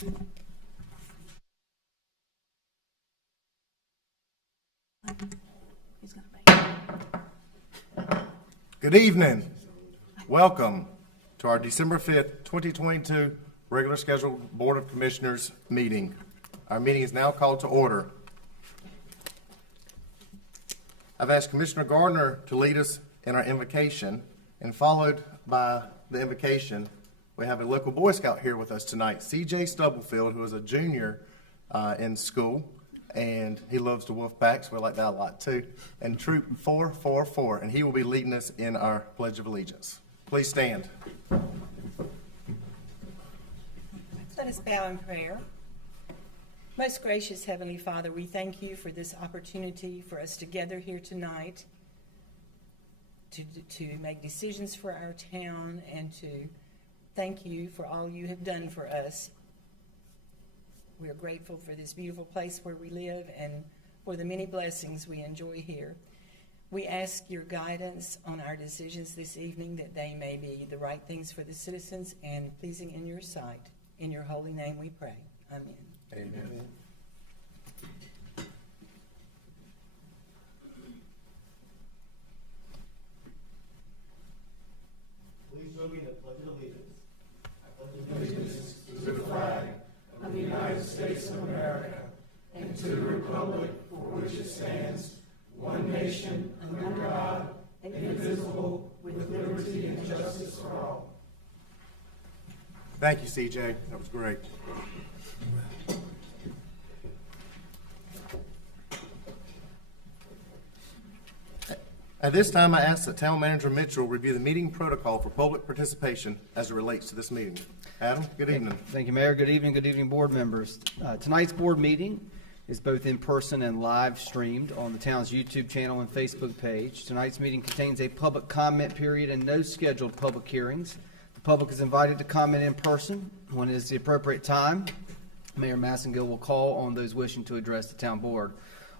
Good evening. Welcome to our December 5th, 2022 regular scheduled Board of Commissioners meeting. Our meeting is now called to order. I've asked Commissioner Gardner to lead us in our invocation, and followed by the invocation, we have a local Boy Scout here with us tonight, C.J. Stubblefield, who is a junior in school, and he loves the wolf pack, so we like that a lot too, and Troop 444, and he will be leading us in our Pledge of Allegiance. Please stand. Let us bow in prayer. Most gracious Heavenly Father, we thank you for this opportunity for us to gather here tonight to make decisions for our town and to thank you for all you have done for us. We are grateful for this beautiful place where we live and for the many blessings we enjoy here. We ask your guidance on our decisions this evening, that they may be the right things for the citizens and pleasing in your sight. In your holy name we pray. Amen. Amen. Please join me in the Pledge of Allegiance. I pledge allegiance to the flag of the United States of America and to the republic for which it stands, one nation, under God, indivisible, with liberty and justice for all. Thank you, CJ. That was great. At this time, I ask that Town Manager Mitchell review the meeting protocol for public participation as it relates to this meeting. Adam, good evening. Thank you, Mayor. Good evening, board members. Tonight's board meeting is both in person and live streamed on the town's YouTube channel and Facebook page. Tonight's meeting contains a public comment period and no scheduled public hearings. The public is invited to comment in person when it is the appropriate time. Mayor Massengill will call on those wishing to address the town board.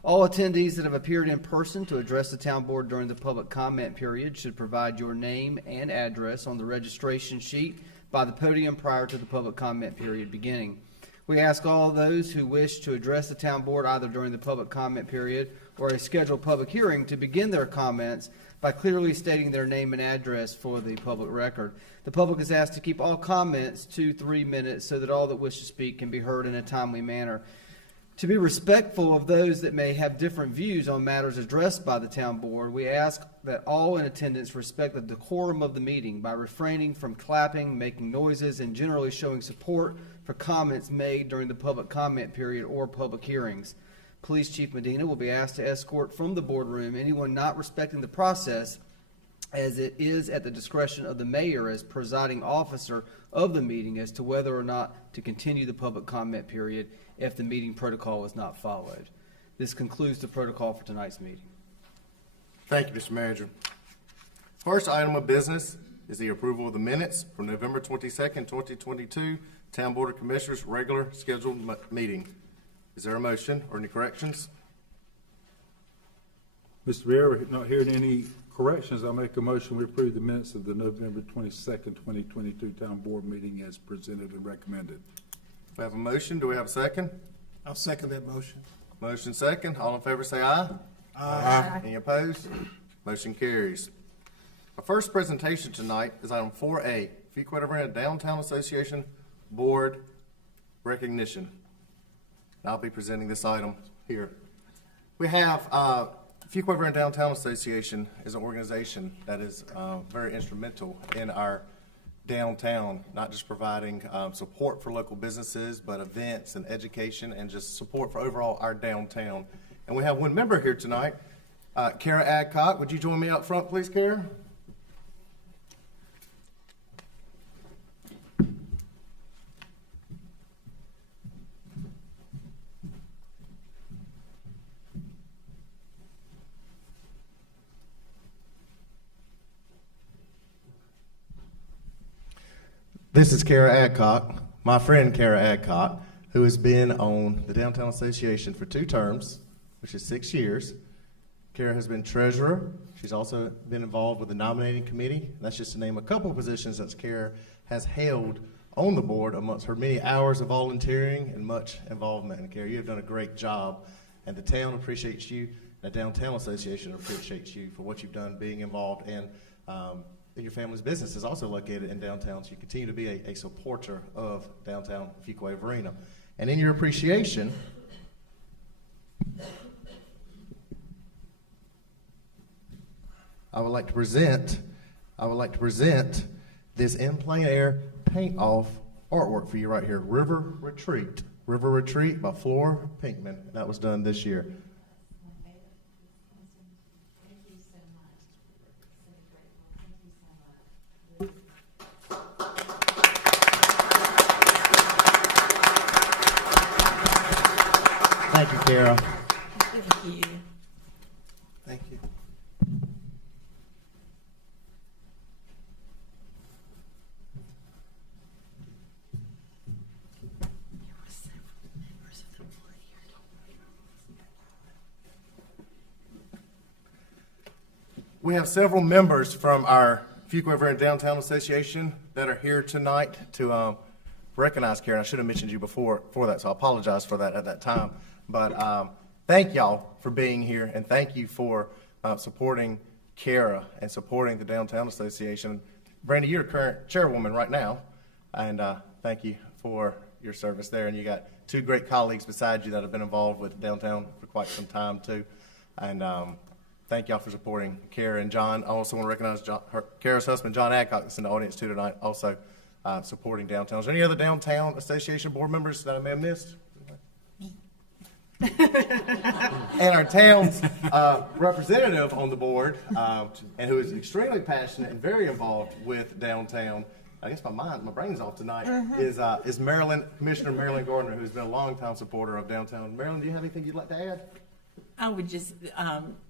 All attendees that have appeared in person to address the town board during the public comment period should provide your name and address on the registration sheet by the podium prior to the public comment period beginning. We ask all those who wish to address the town board either during the public comment period or a scheduled public hearing to begin their comments by clearly stating their name and address for the public record. The public is asked to keep all comments to 3 minutes so that all that wish to speak can be heard in a timely manner. To be respectful of those that may have different views on matters addressed by the town board, we ask that all in attendance respect the decorum of the meeting by refraining from clapping, making noises, and generally showing support for comments made during the public comment period or public hearings. Police Chief Medina will be asked to escort from the boardroom anyone not respecting the process, as it is at the discretion of the mayor as presiding officer of the meeting as to whether or not to continue the public comment period if the meeting protocol is not followed. This concludes the protocol for tonight's meeting. Thank you, Mr. Manager. First item of business is the approval of the minutes from November 22nd, 2022, Town Board of Commissioners regular scheduled meeting. Is there a motion or any corrections? Mr. Mayor, not hearing any corrections, I'll make a motion we approve the minutes of the November 22nd, 2022 Town Board meeting as presented and recommended. We have a motion. Do we have a second? I'll second that motion. Motion second. All in favor say aye. Aye. Any opposed? Motion carries. Our first presentation tonight is item 4A, Fuquay-Varina Downtown Association Board Recognition. I'll be presenting this item here. We have Fuquay-Varina Downtown Association is an organization that is very instrumental in our downtown, not just providing support for local businesses, but events and education and just support for overall our downtown. And we have one member here tonight, Kara Adcock. Would you join me up front, please, Kara? This is Kara Adcock, my friend Kara Adcock, who has been on the Downtown Association for 2 terms, which is 6 years. Kara has been treasurer. She's also been involved with the nominating committee. That's just to name a couple of positions that Kara has held on the board amongst her many hours of volunteering and much involvement. And Kara, you have done a great job, and the town appreciates you, and the Downtown Association appreciates you for what you've done being involved in your family's business is also located in downtown, so you continue to be a supporter of downtown Fuquay-Varina. And in your appreciation, I would like to present this in plein air paint off artwork for you right here, River Retreat by Flora Pinkman. That was done this year. Thank you so much. So grateful. Thank you so much. Thank you, Kara. Thank you. Thank you. We have several members from our Fuquay-Varina Downtown Association that are here tonight to recognize Karen. I should have mentioned you before for that, so I apologize for that at that time. But thank y'all for being here, and thank you for supporting Kara and supporting the Downtown Association. Brandy, you're current chairwoman right now, and thank you for your service there. And you got two great colleagues beside you that have been involved with downtown for quite some time too. And thank y'all for supporting Kara and John. I also want to recognize Kara's husband, John Adcock, that's in the audience too tonight, also supporting downtown. Is there any other Downtown Association board members that I may have missed? And our town's representative on the board, and who is extremely passionate and very involved with downtown. I guess my brain's off tonight. Is Commissioner Marilyn Gardner, who's been a longtime supporter of downtown. Marilyn, do you have anything you'd like to add? I would just,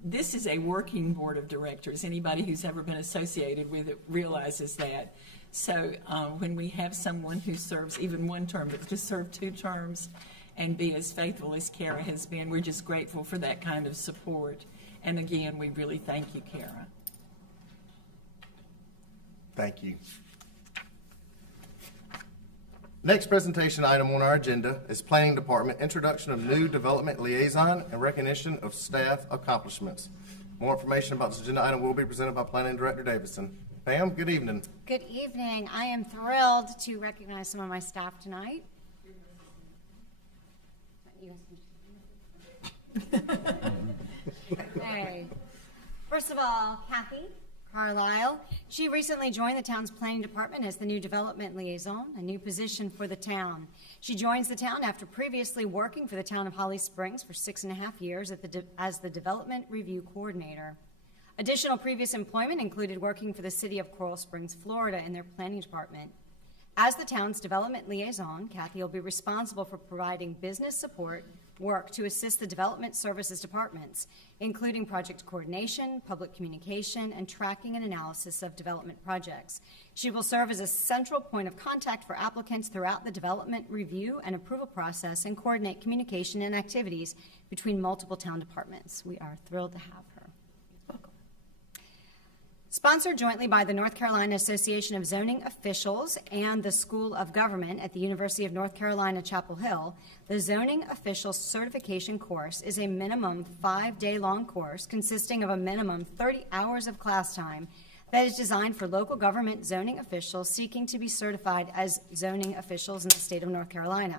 this is a working board of directors. Anybody who's ever been associated with it realizes that. So when we have someone who serves even one term, but to serve 2 terms and be as faithful as Kara has been, we're just grateful for that kind of support. And again, we really thank you, Kara. Thank you. Next presentation item on our agenda is Planning Department, introduction of new development liaison and recognition of staff accomplishments. More information about this agenda item will be presented by Planning Director Davidson. Pam, good evening. Good evening. I am thrilled to recognize some of my staff tonight. Okay. First of all, Kathy Carlisle. She recently joined the town's planning department as the new development liaison, a new position for the town. She joins the town after previously working for the town of Holly Springs for 6.5 years as the development review coordinator. Additional previous employment included working for the city of Coral Springs, Florida in their planning department. As the town's development liaison, Kathy will be responsible for providing business support work to assist the development services departments, including project coordination, public communication, and tracking and analysis of development projects. She will serve as a central point of contact for applicants throughout the development review and approval process and coordinate communication and activities between multiple town departments. We are thrilled to have her. Welcome. Sponsored jointly by the North Carolina Association of Zoning Officials and the School of Government at the University of North Carolina, Chapel Hill, the Zoning Official Certification course is a minimum 5-day-long course consisting of a minimum 30 hours of class time that is designed for local government zoning officials seeking to be certified as zoning officials in the state of North Carolina.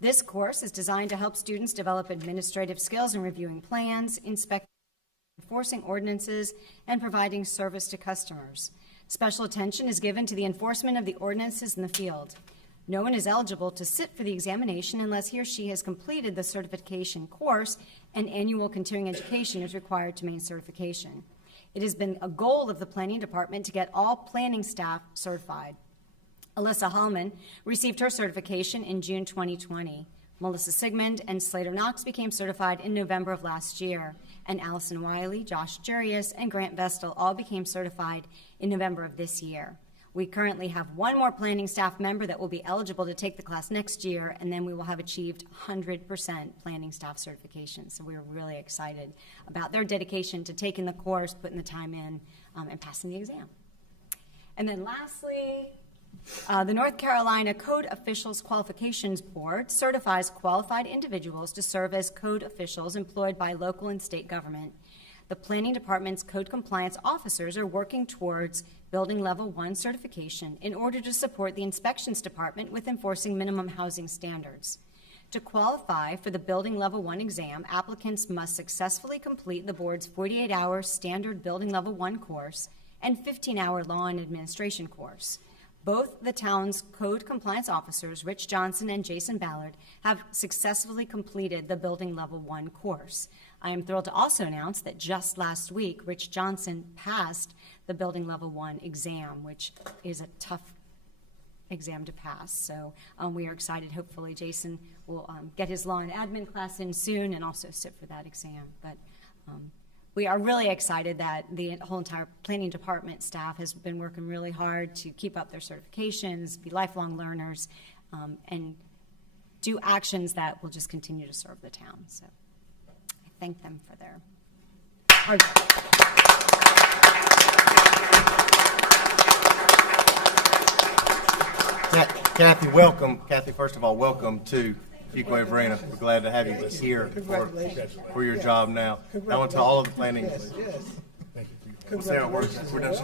This course is designed to help students develop administrative skills in reviewing plans, inspecting, enforcing ordinances, and providing service to customers. Special attention is given to the enforcement of the ordinances in the field. No one is eligible to sit for the examination unless he or she has completed the certification course, and annual continuing education is required to maintain certification. It has been a goal of the planning department to get all planning staff certified. Alyssa Hallman received her certification in June 2020. Melissa Sigmund and Slater Knox became certified in November of last year, and Allison Wiley, Josh Jurius, and Grant Vestal all became certified in November of this year. We currently have one more planning staff member that will be eligible to take the class next year, and then we will have achieved 100% planning staff certification. So we're really excited about their dedication to taking the course, putting the time in, and passing the exam. And then lastly, The North Carolina Code Officials Qualifications Board certifies qualified individuals to serve as code officials employed by local and state government. The Planning Department's code compliance officers are working towards Building Level 1 certification in order to support the Inspections Department with enforcing minimum housing standards. To qualify for the Building Level 1 exam, applicants must successfully complete the board's 48-hour standard Building Level 1 course and 15-hour law and administration course. Both the town's code compliance officers, Rich Johnson and Jason Ballard, have successfully completed the Building Level 1 course. I am thrilled to also announce that just last week, Rich Johnson passed the Building Level 1 exam, which is a tough exam to pass. So we are excited. Hopefully Jason will get his law and admin class in soon and also sit for that exam. But we are really excited that the whole entire planning department staff has been working really hard to keep up their certifications, be lifelong learners, and do actions that will just continue to serve the town. So I thank them for their hard work. Kathy, welcome. Kathy, first of all, welcome to Fuquay-Varina. We're glad to have you here for your job now. I want to tell all of the planning. Yes. We'll see how it works. We're done.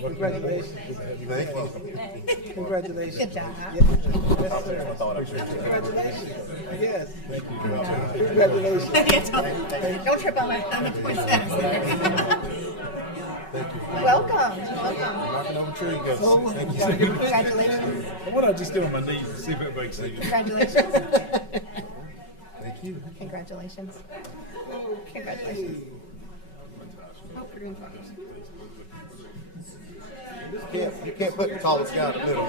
Congratulations. Thank you. Congratulations. Good job. I thought I should. Congratulations. Yes. Congratulations. Don't trip on the poinsettias. Welcome. Knocking on the tree goes. Congratulations. I want to just get on my knees and see if everybody can see me. Congratulations. Thank you. Congratulations. Congratulations. Hope you're enjoying it. You can't put the tallest guy in the middle.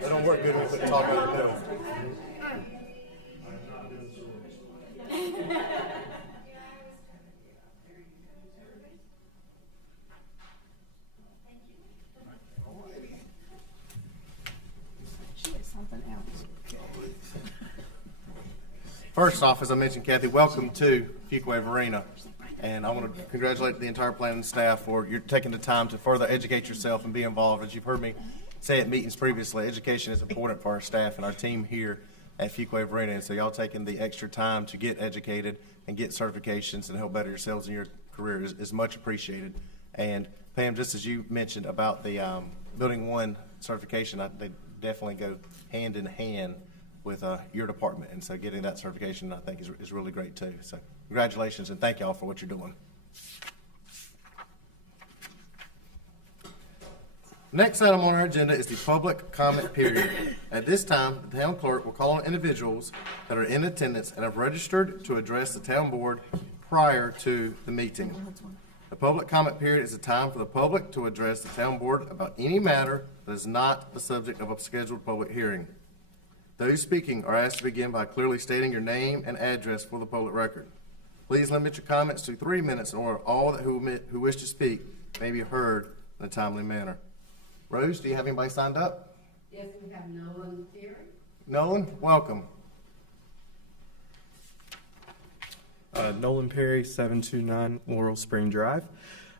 They don't work good when you put the tall guy in the middle. Something else. First off, as I mentioned, Kathy, welcome to Fuquay-Varina. And I want to congratulate the entire planning staff for your taking the time to further educate yourself and be involved. As you've heard me say at meetings previously, education is important for our staff and our team here at Fuquay-Varina. And so y'all taking the extra time to get educated and get certifications and help better yourselves in your career is much appreciated. And Pam, just as you mentioned about the Building 1 certification, they definitely go hand in hand with your department. And so getting that certification, I think, is really great too. So congratulations and thank y'all for what you're doing. Next item on our agenda is the public comment period. At this time, the town clerk will call on individuals that are in attendance and have registered to address the town board prior to the meeting. The public comment period is a time for the public to address the town board about any matter that is not the subject of a scheduled public hearing. Those speaking are asked to begin by clearly stating your name and address for the public record. Please limit your comments to 3 minutes in order all that who wish to speak may be heard in a timely manner. Rose, do you have anybody signed up? Yes, we have Nolan Theory. Nolan, welcome. Nolan Perry, 729 Laurel Spring Drive.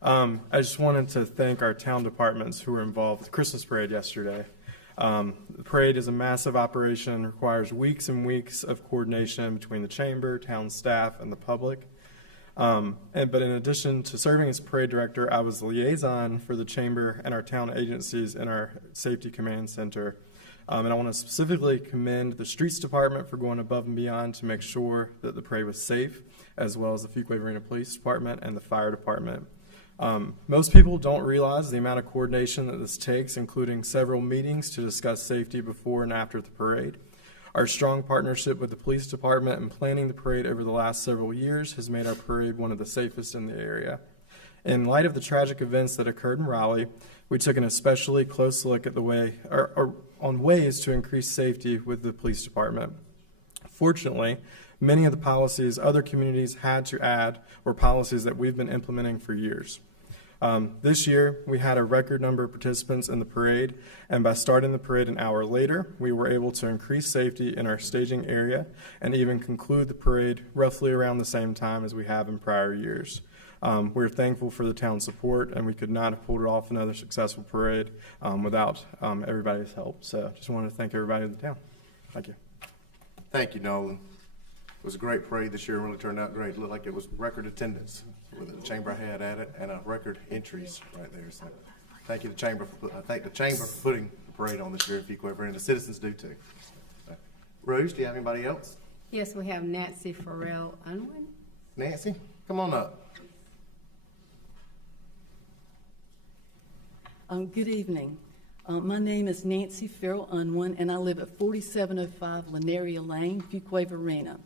I just wanted to thank our town departments who were involved with the Christmas parade yesterday. The parade is a massive operation, requires weeks and weeks of coordination between the chamber, town staff, and the public. But in addition to serving as parade director, I was the liaison for the chamber and our town agencies in our safety command center. And I want to specifically commend the streets department for going above and beyond to make sure that the parade was safe, as well as the Fuquay-Varina Police Department and the fire department. Most people don't realize the amount of coordination that this takes, including several meetings to discuss safety before and after the parade. Our strong partnership with the police department in planning the parade over the last several years has made our parade one of the safest in the area. In light of the tragic events that occurred in Raleigh, we took an especially close look at on ways to increase safety with the police department. Fortunately, many of the policies other communities had to add were policies that we've been implementing for years. This year, we had a record number of participants in the parade, and by starting the parade an hour later, we were able to increase safety in our staging area and even conclude the parade roughly around the same time as we have in prior years. We're thankful for the town's support, and we could not have pulled off another successful parade without everybody's help. So just wanted to thank everybody in the town. Thank you. Thank you, Nolan. It was a great parade this year, and really turned out great. It looked like it was record attendance with the chamber had at it, and record entries right there. So thank you, thank the chamber for putting the parade on this year at Fuquay-Varina. The citizens do too. Rose, do you have anybody else? Yes, we have Nancy Farrell Unwin. Nancy, come on up. Good evening. My name is Nancy Farrell Unwin, and I live at 4705 Linaria Lane, Fuquay-Varina.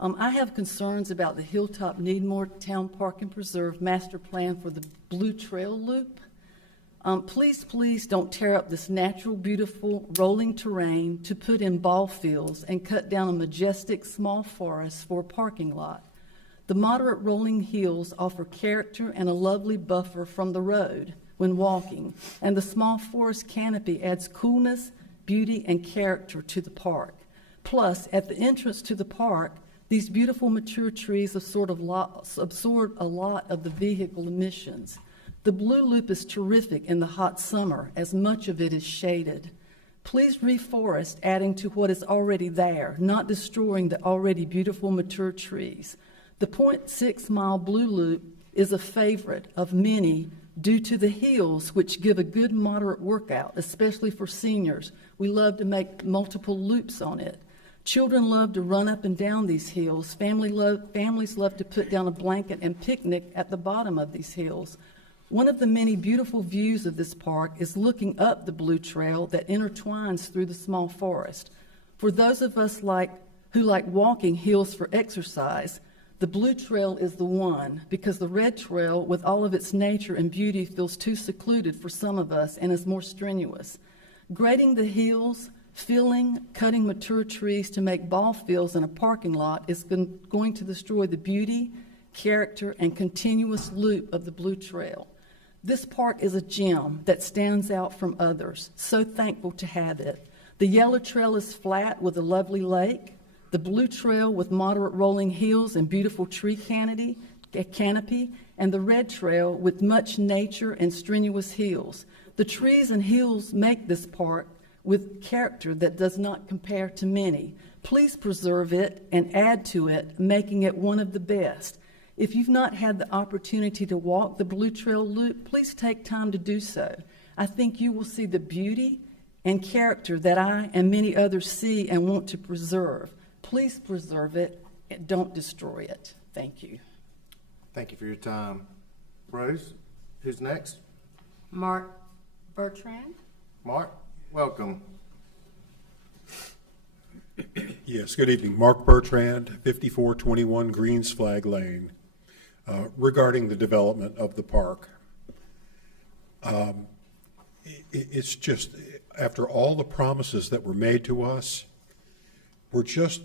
I have concerns about the Hilltop Needmore Town Park and Preserve Master Plan for the Blue Trail Loop. Please don't tear up this natural, beautiful, rolling terrain to put in ball fields and cut down a majestic small forest for a parking lot. The moderate rolling hills offer character and a lovely buffer from the road when walking, and the small forest canopy adds coolness, beauty, and character to the park. Plus, at the entrance to the park, these beautiful mature trees absorb a lot of the vehicle emissions. The Blue Loop is terrific in the hot summer, as much of it is shaded. Please reforest, adding to what is already there, not destroying the already beautiful mature trees. The 0.6-mile Blue Loop is a favorite of many due to the hills, which give a good moderate workout, especially for seniors. We love to make multiple loops on it. Children love to run up and down these hills. Families love to put down a blanket and picnic at the bottom of these hills. One of the many beautiful views of this park is looking up the Blue Trail that intertwines through the small forest. For those of us who like walking hills for exercise, the Blue Trail is the one, because the Red Trail, with all of its nature and beauty, feels too secluded for some of us and is more strenuous. Grading the hills, filling, cutting mature trees to make ball fields in a parking lot is going to destroy the beauty, character, and continuous loop of the Blue Trail. This park is a gem that stands out from others. So thankful to have it. The Yellow Trail is flat with a lovely lake. The Blue Trail with moderate rolling hills and beautiful tree canopy, and the Red Trail with much nature and strenuous hills. The trees and hills make this park with character that does not compare to many. Please preserve it and add to it, making it one of the best. If you've not had the opportunity to walk the Blue Trail Loop, please take time to do so. I think you will see the beauty and character that I and many others see and want to preserve. Please preserve it and don't destroy it. Thank you. Thank you for your time. Rose, who's next? Mark Bertrand. Mark, welcome. Yes, good evening. Mark Bertrand, 5421 Greens Flag Lane. Regarding the development of the park, it's just, after all the promises that were made to us, we're just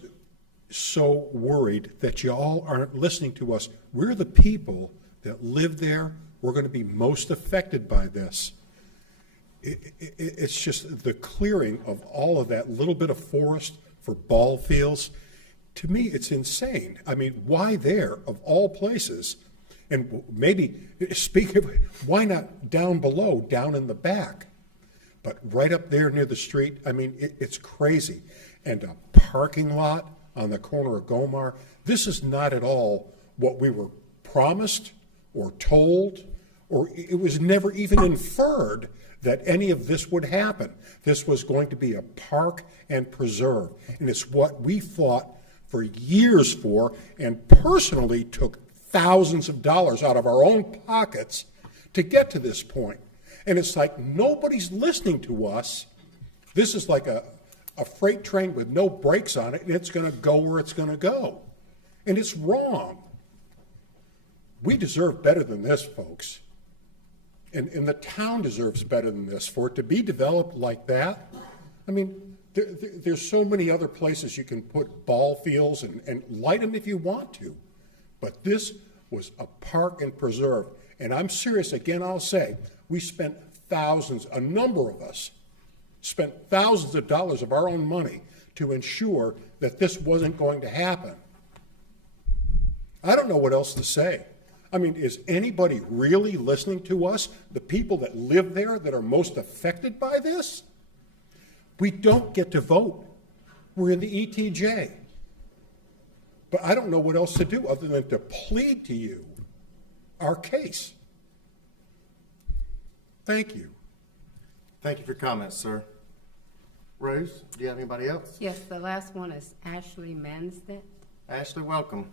so worried that you all aren't listening to us. We're the people that live there. We're going to be most affected by this. It's just the clearing of all of that little bit of forest for ball fields. To me, it's insane. I mean, why there, of all places? And maybe, speak of, why not down below, down in the back? But right up there near the street, I mean, it's crazy. And a parking lot on the corner of Gomar, this is not at all what we were promised or told, or it was never even inferred that any of this would happen. This was going to be a park and preserve. And it's what we fought for years for, and personally took thousands of dollars out of our own pockets to get to this point. And it's like nobody's listening to us. This is like a freight train with no brakes on it, and it's going to go where it's going to go. And it's wrong. We deserve better than this, folks. And the town deserves better than this. For it to be developed like that, I mean, there's so many other places you can put ball fields and light them if you want to. But this was a park and preserve. And I'm serious, again, I'll say, we spent thousands, a number of us, spent thousands of dollars of our own money to ensure that this wasn't going to happen. I don't know what else to say. I mean, is anybody really listening to us, the people that live there that are most affected by this? We don't get to vote. We're in the ETJ. But I don't know what else to do other than to plead to you our case. Thank you. Thank you for your comments, sir. Rose, do you have anybody else? Yes, the last one is Ashley Manstead. Ashley, welcome.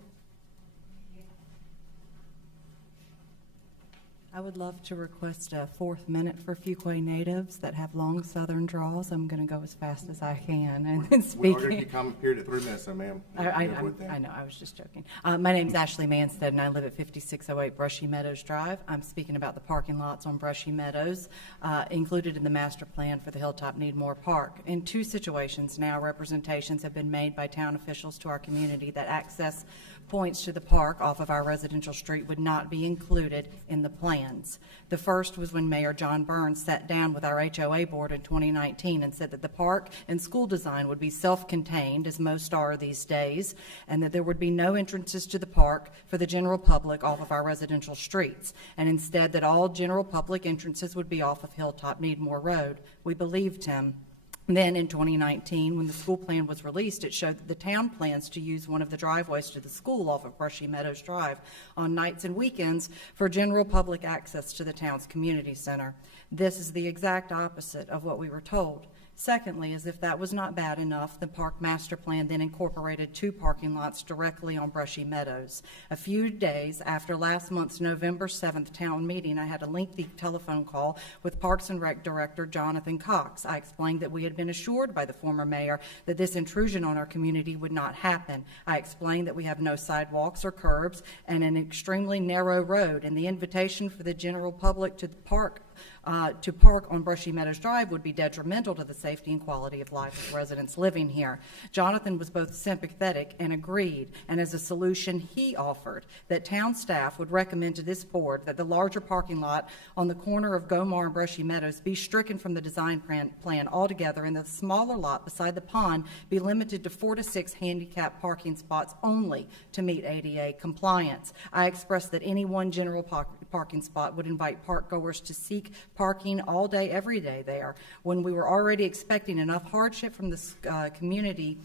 I would love to request a 4th minute for Fuquay natives that have long southern draws. I'm going to go as fast as I can. And then We are going to speaking. keep comment period at 3 minutes, so ma'am. I You're good with that. know, I was just joking. My name's Ashley Manstead, and I live at 5608 Brushy Meadows Drive. I'm speaking about the parking lots on Brushy Meadows, included in the master plan for the Hilltop Needmore Park. In 2 situations now, representations have been made by town officials to our community that access points to the park off of our residential street would not be included in the plans. The first was when Mayor John Burns sat down with our HOA board in 2019 and said that the park and school design would be self-contained, as most are these days, and that there would be no entrances to the park for the general public off of our residential streets, and instead that all general public entrances would be off of Hilltop Needmore Road. We believed him. Then in 2019, when the school plan was released, it showed that the town plans to use one of the driveways to the school off of Brushy Meadows Drive on nights and weekends for general public access to the town's community center. This is the exact opposite of what we were told. Secondly, as if that was not bad enough, the park master plan then incorporated 2 parking lots directly on Brushy Meadows. A few days after last month's November 7th town meeting, I had a lengthy telephone call with Parks and Rec Director Jonathan Cox. I explained that we had been assured by the former mayor that this intrusion on our community would not happen. I explained that we have no sidewalks or curbs and an extremely narrow road, and the invitation for the general public to the park on Brushy Meadows Drive would be detrimental to the safety and quality of life of residents living here. Jonathan was both sympathetic and agreed, and as a solution he offered that town staff would recommend to this board that the larger parking lot on the corner of Gomar and Brushy Meadows be stricken from the design plan altogether, and the smaller lot beside the pond be limited to 4 to 6 handicap parking spots only to meet ADA compliance. I expressed that any one general parking spot would invite parkgoers to seek parking all day, every day there, when we were already expecting enough hardship from the community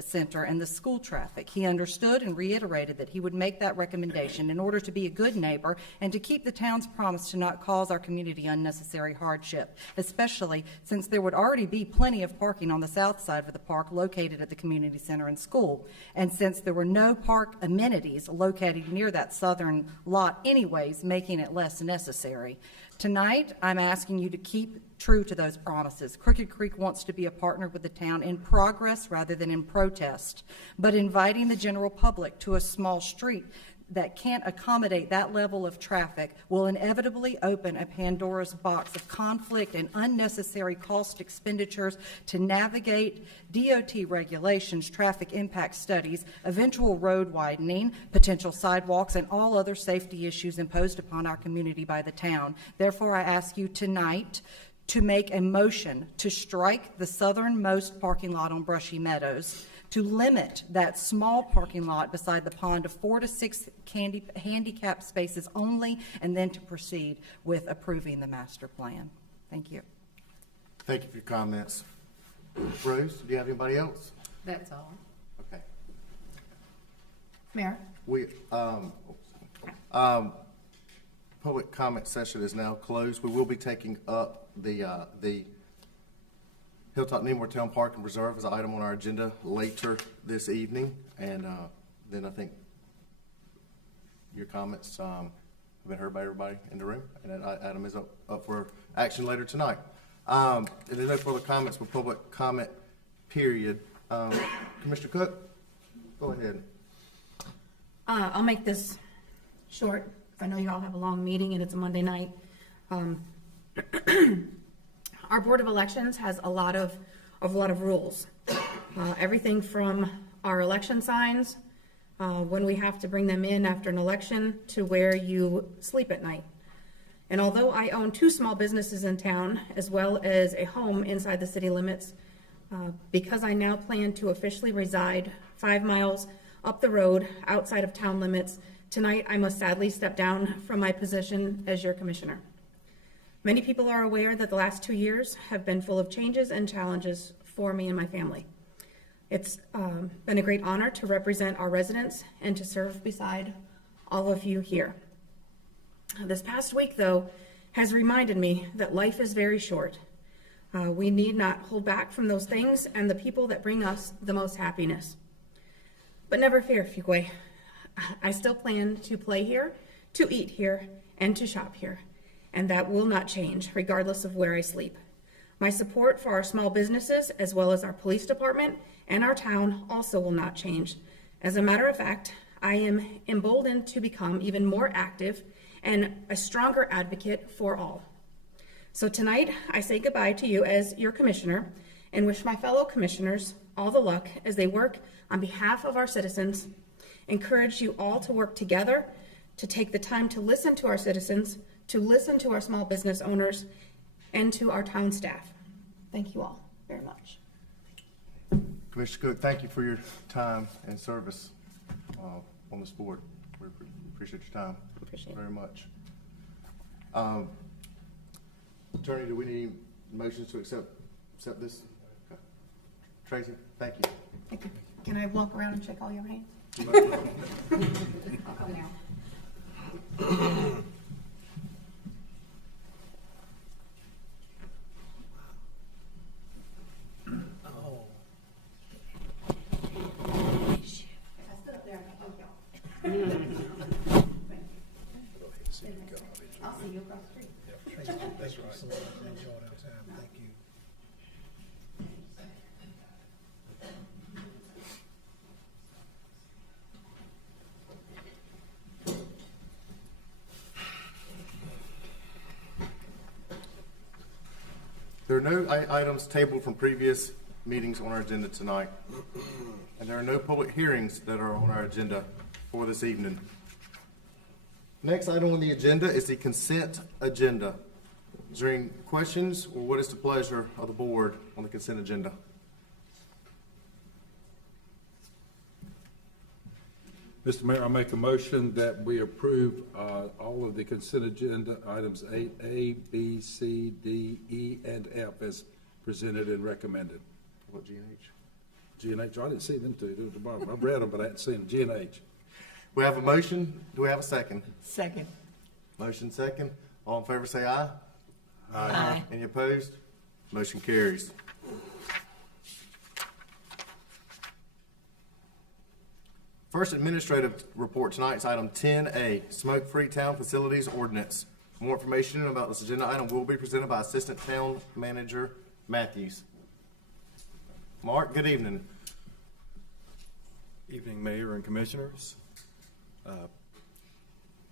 center and the school traffic. He understood and reiterated that he would make that recommendation in order to be a good neighbor and to keep the town's promise to not cause our community unnecessary hardship, especially since there would already be plenty of parking on the south side of the park located at the community center and school, and since there were no park amenities located near that southern lot anyways, making it less necessary. Tonight, I'm asking you to keep true to those promises. Crooked Creek wants to be a partner with the town in progress rather than in protest, but inviting the general public to a small street that can't accommodate that level of traffic will inevitably open a Pandora's box of conflict and unnecessary cost expenditures to navigate DOT regulations, traffic impact studies, eventual road widening, potential sidewalks, and all other safety issues imposed upon our community by the town. Therefore, I ask you tonight to make a motion to strike the southernmost parking lot on Brushy Meadows, to limit that small parking lot beside the pond to 4 to 6 handicap spaces only, and then to proceed with approving the master plan. Thank you. Thank you for your comments. Rose, do you have anybody else? That's all. Okay. Mayor? We, public comment session is now closed. We will be taking up the Hilltop Needmore Town Park and Reserve as an item on our agenda later this evening, and then I think your comments have been heard by everybody in the room, and that item is up for action later tonight. If there's no further comments for public comment period, Commissioner Cook, go ahead. I'll make this short. I know you all have a long meeting and it's a Monday night. Our Board of Elections has a lot of rules. Everything from our election signs, when we have to bring them in after an election, to where you sleep at night. And although I own 2 small businesses in town, as well as a home inside the city limits, because I now plan to officially reside 5 miles up the road outside of town limits, Tonight, I must sadly step down from my position as your commissioner. Many people are aware that the last 2 years have been full of changes and challenges for me and my family. It's been a great honor to represent our residents and to serve beside all of you here. This past week, though, has reminded me that life is very short. We need not hold back from those things and the people that bring us the most happiness. But never fear, Fuquay. I still plan to play here, to eat here, and to shop here, and that will not change regardless of where I sleep. My support for our small businesses, as well as our police department and our town, also will not change. As a matter of fact, I am emboldened to become even more active and a stronger advocate for all. So tonight, I say goodbye to you as your commissioner and wish my fellow commissioners all the luck as they work on behalf of our citizens. Encourage you all to work together, to take the time to listen to our citizens, to listen to our small business owners, and to our town staff. Thank you all very much. Commissioner Cook, thank you for your time and service on this board. We appreciate your time. Appreciate it. Very much. Attorney, do we need motions to accept this? Okay. Tracy, thank you. Thank you. Can I walk around and shake all your hands? I'll come now. I'll see you across the street. That's right. Enjoy that time. Thank you. There are no items tabled from previous meetings on our agenda tonight, and there are no public hearings that are on our agenda for this evening. Next item on the agenda is the consent agenda. Is there any questions, or what is the pleasure of the board on the consent agenda? Mr. Mayor, I make a motion that we approve all of the consent agenda items 8A, B, C, D, E, and F as presented and recommended. What, G and H? G and H, I didn't see them two. They're at the bottom. I've read them, but I hadn't seen them. G and H. We have a motion. Do we have a second? Second. Motion second. All in favor say aye. Aye. Any opposed? Motion carries. First administrative report tonight is item 10A, Smoke-Free Town Facilities Ordinance. More information about this agenda item will be presented by Assistant Town Manager Matthews. Mark, good evening. Evening, Mayor and Commissioners.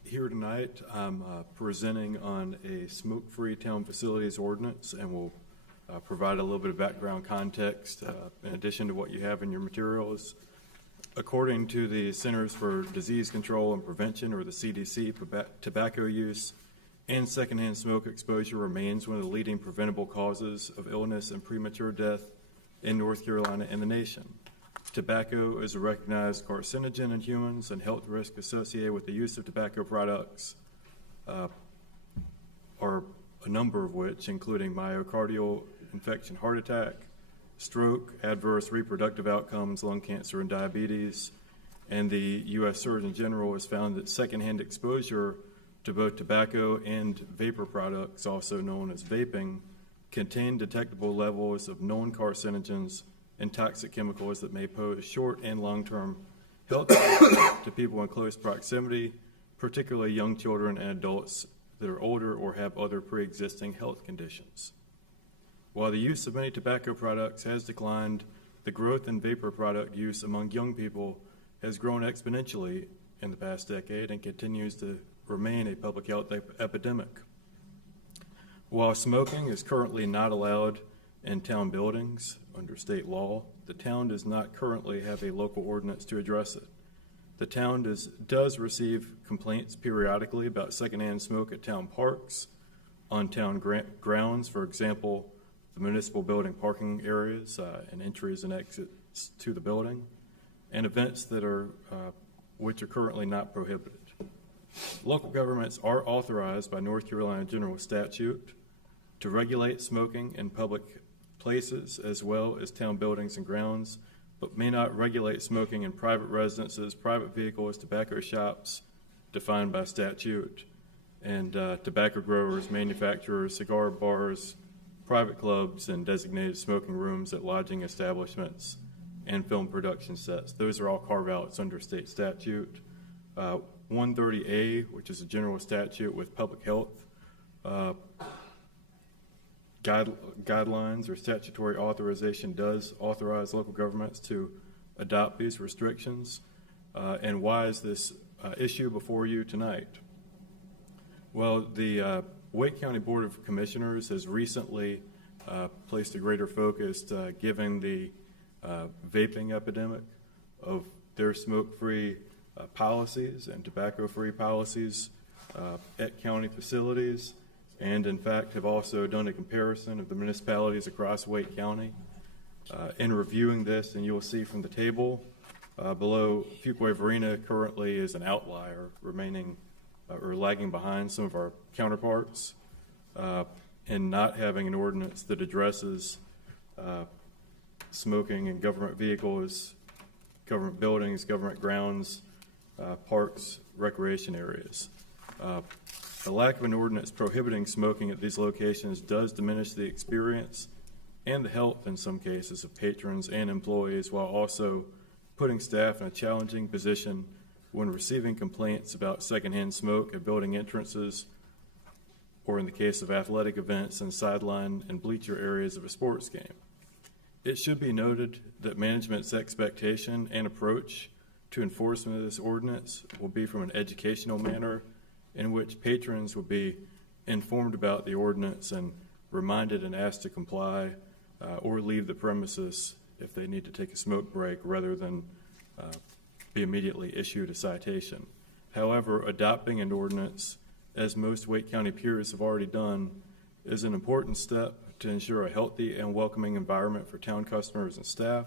Here tonight, I'm presenting on a smoke-free town facilities ordinance, and will provide a little bit of background context in addition to what you have in your materials. According to the Centers for Disease Control and Prevention, or the CDC, tobacco use and secondhand smoke exposure remains one of the leading preventable causes of illness and premature death in North Carolina and the nation. Tobacco is a recognized carcinogen in humans, and health risks associated with the use of tobacco products are a number of which, including myocardial infection, heart attack, stroke, adverse reproductive outcomes, lung cancer, and diabetes. And the U.S. Surgeon General has found that secondhand exposure to both tobacco and vapor products, also known as vaping, contain detectable levels of known carcinogens and toxic chemicals that may pose short and long-term health risks to people in close proximity, particularly young children and adults that are older or have other pre-existing health conditions. While the use of many tobacco products has declined, the growth in vapor product use among young people has grown exponentially in the past decade and continues to remain a public health epidemic. While smoking is currently not allowed in town buildings under state law, the town does not currently have a local ordinance to address it. The town does receive complaints periodically about secondhand smoke at town parks, on town grounds, for example, the municipal building parking areas and entries and exits to the building, and events that are which are currently not prohibited. Local governments are authorized by North Carolina General Statute to regulate smoking in public places as well as town buildings and grounds, but may not regulate smoking in private residences, private vehicles, tobacco shops defined by statute, and tobacco growers, manufacturers, cigar bars, private clubs, and designated smoking rooms at lodging establishments and film production sets. Those are all carve-outs under state statute. 130A, which is a general statute with public health guidelines or statutory authorization, does authorize local governments to adopt these restrictions. And why is this issue before you tonight? Well, the Wake County Board of Commissioners has recently placed a greater focus given the vaping epidemic of their smoke-free policies and tobacco-free policies at county facilities, and in fact have also done a comparison of the municipalities across Wake County. In reviewing this, and you will see from the table below, Fuquay-Varina currently is an outlier, remaining or lagging behind some of our counterparts in not having an ordinance that addresses smoking in government vehicles, government buildings, government grounds, parks, recreation areas. The lack of an ordinance prohibiting smoking at these locations does diminish the experience and the health, in some cases, of patrons and employees, while also putting staff in a challenging position when receiving complaints about secondhand smoke at building entrances, or in the case of athletic events and sideline and bleacher areas of a sports game. It should be noted that management's expectation and approach to enforcement of this ordinance will be from an educational manner in which patrons will be informed about the ordinance and reminded and asked to comply or leave the premises if they need to take a smoke break, rather than be immediately issued a citation. However, adopting an ordinance, as most Wake County peers have already done, is an important step to ensure a healthy and welcoming environment for town customers and staff,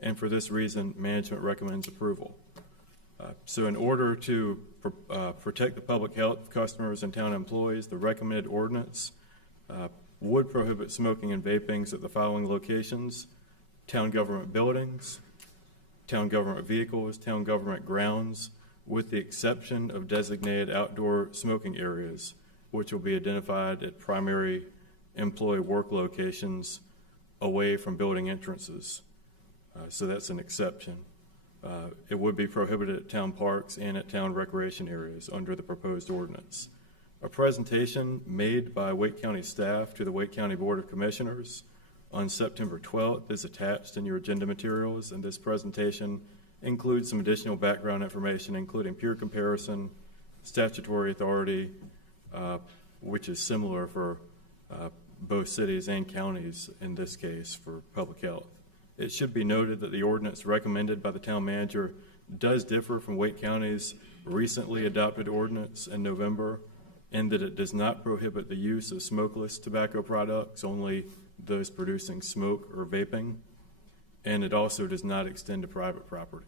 and for this reason, management recommends approval. So in order to protect the public health of customers and town employees, the recommended ordinance would prohibit smoking and vapings at the following locations: town government buildings, town government vehicles, town government grounds, with the exception of designated outdoor smoking areas, which will be identified at primary employee work locations away from building entrances. So that's an exception. It would be prohibited at town parks and at town recreation areas under the proposed ordinance. A presentation made by Wake County staff to the Wake County Board of Commissioners on September 12th is attached in your agenda materials, and this presentation includes some additional background information, including peer comparison, statutory authority, which is similar for both cities and counties in this case for public health. It should be noted that the ordinance recommended by the town manager does differ from Wake County's recently adopted ordinance in November, in that it does not prohibit the use of smokeless tobacco products, only those producing smoke or vaping, and it also does not extend to private property.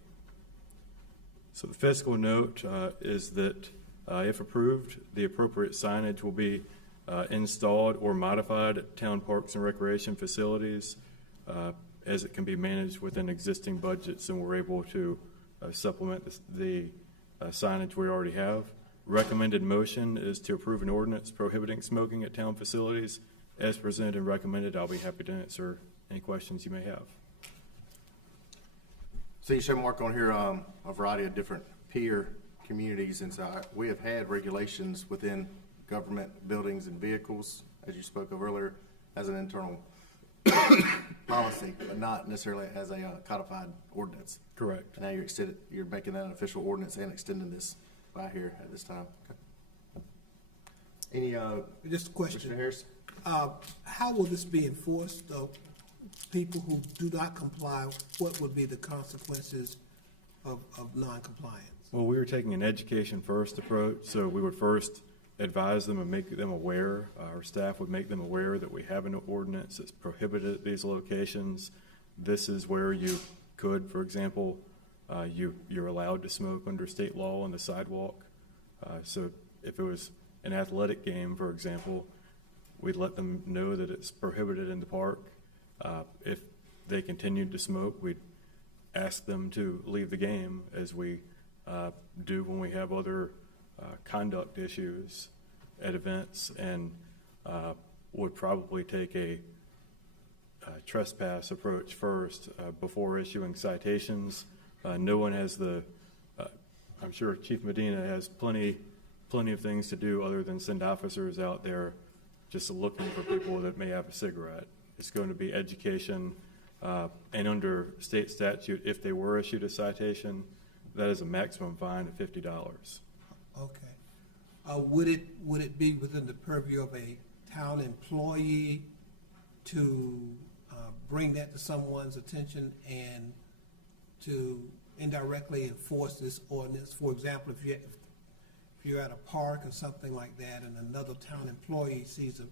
So the fiscal note is that if approved, the appropriate signage will be installed or modified at town parks and recreation facilities as it can be managed within existing budgets, and we're able to supplement the signage we already have. Recommended motion is to approve an ordinance prohibiting smoking at town facilities as presented and recommended. I'll be happy to answer any questions you may have. So you show, Mark, on here a variety of different peer communities, and so we have had regulations within government buildings and vehicles, as you spoke of earlier, as an internal policy, but not necessarily as a codified ordinance. Correct. And now you're making that an official ordinance and extending this by here at this time. Okay. Any just a question. Mr. Harris? How will this be enforced? People who do not comply, what would be the consequences of non-compliance? Well, we were taking an education first approach, so we would first advise them and make them aware. Our staff would make them aware that we have an ordinance that's prohibited at these locations. This is where you could, for example, you're allowed to smoke under state law on the sidewalk. So if it was an athletic game, for example, we'd let them know that it's prohibited in the park. If they continued to smoke, we'd ask them to leave the game, as we do when we have other conduct issues at events, and would probably take a trespass approach first before issuing citations. No one has I'm sure Chief Medina has plenty of things to do other than send officers out there just looking for people that may have a cigarette. It's going to be education, and under state statute, if they were issued a citation, that is a maximum fine of $50. Okay. Would it be within the purview of a town employee to bring that to someone's attention and to indirectly enforce this ordinance? For example, if you're at a park or something like that, and another town employee sees a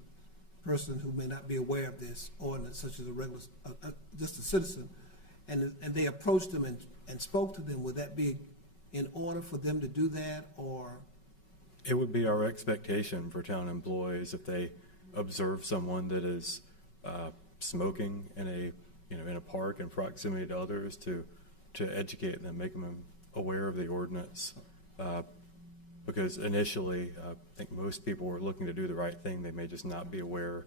person who may not be aware of this ordinance, such as a regular, just a citizen, and they approached them and spoke to them, would that be in order for them to do that, or? It would be our expectation for town employees, if they observe someone that is smoking in a park in proximity to others, to educate them, make them aware of the ordinance. Because initially, I think most people were looking to do the right thing. They may just not be aware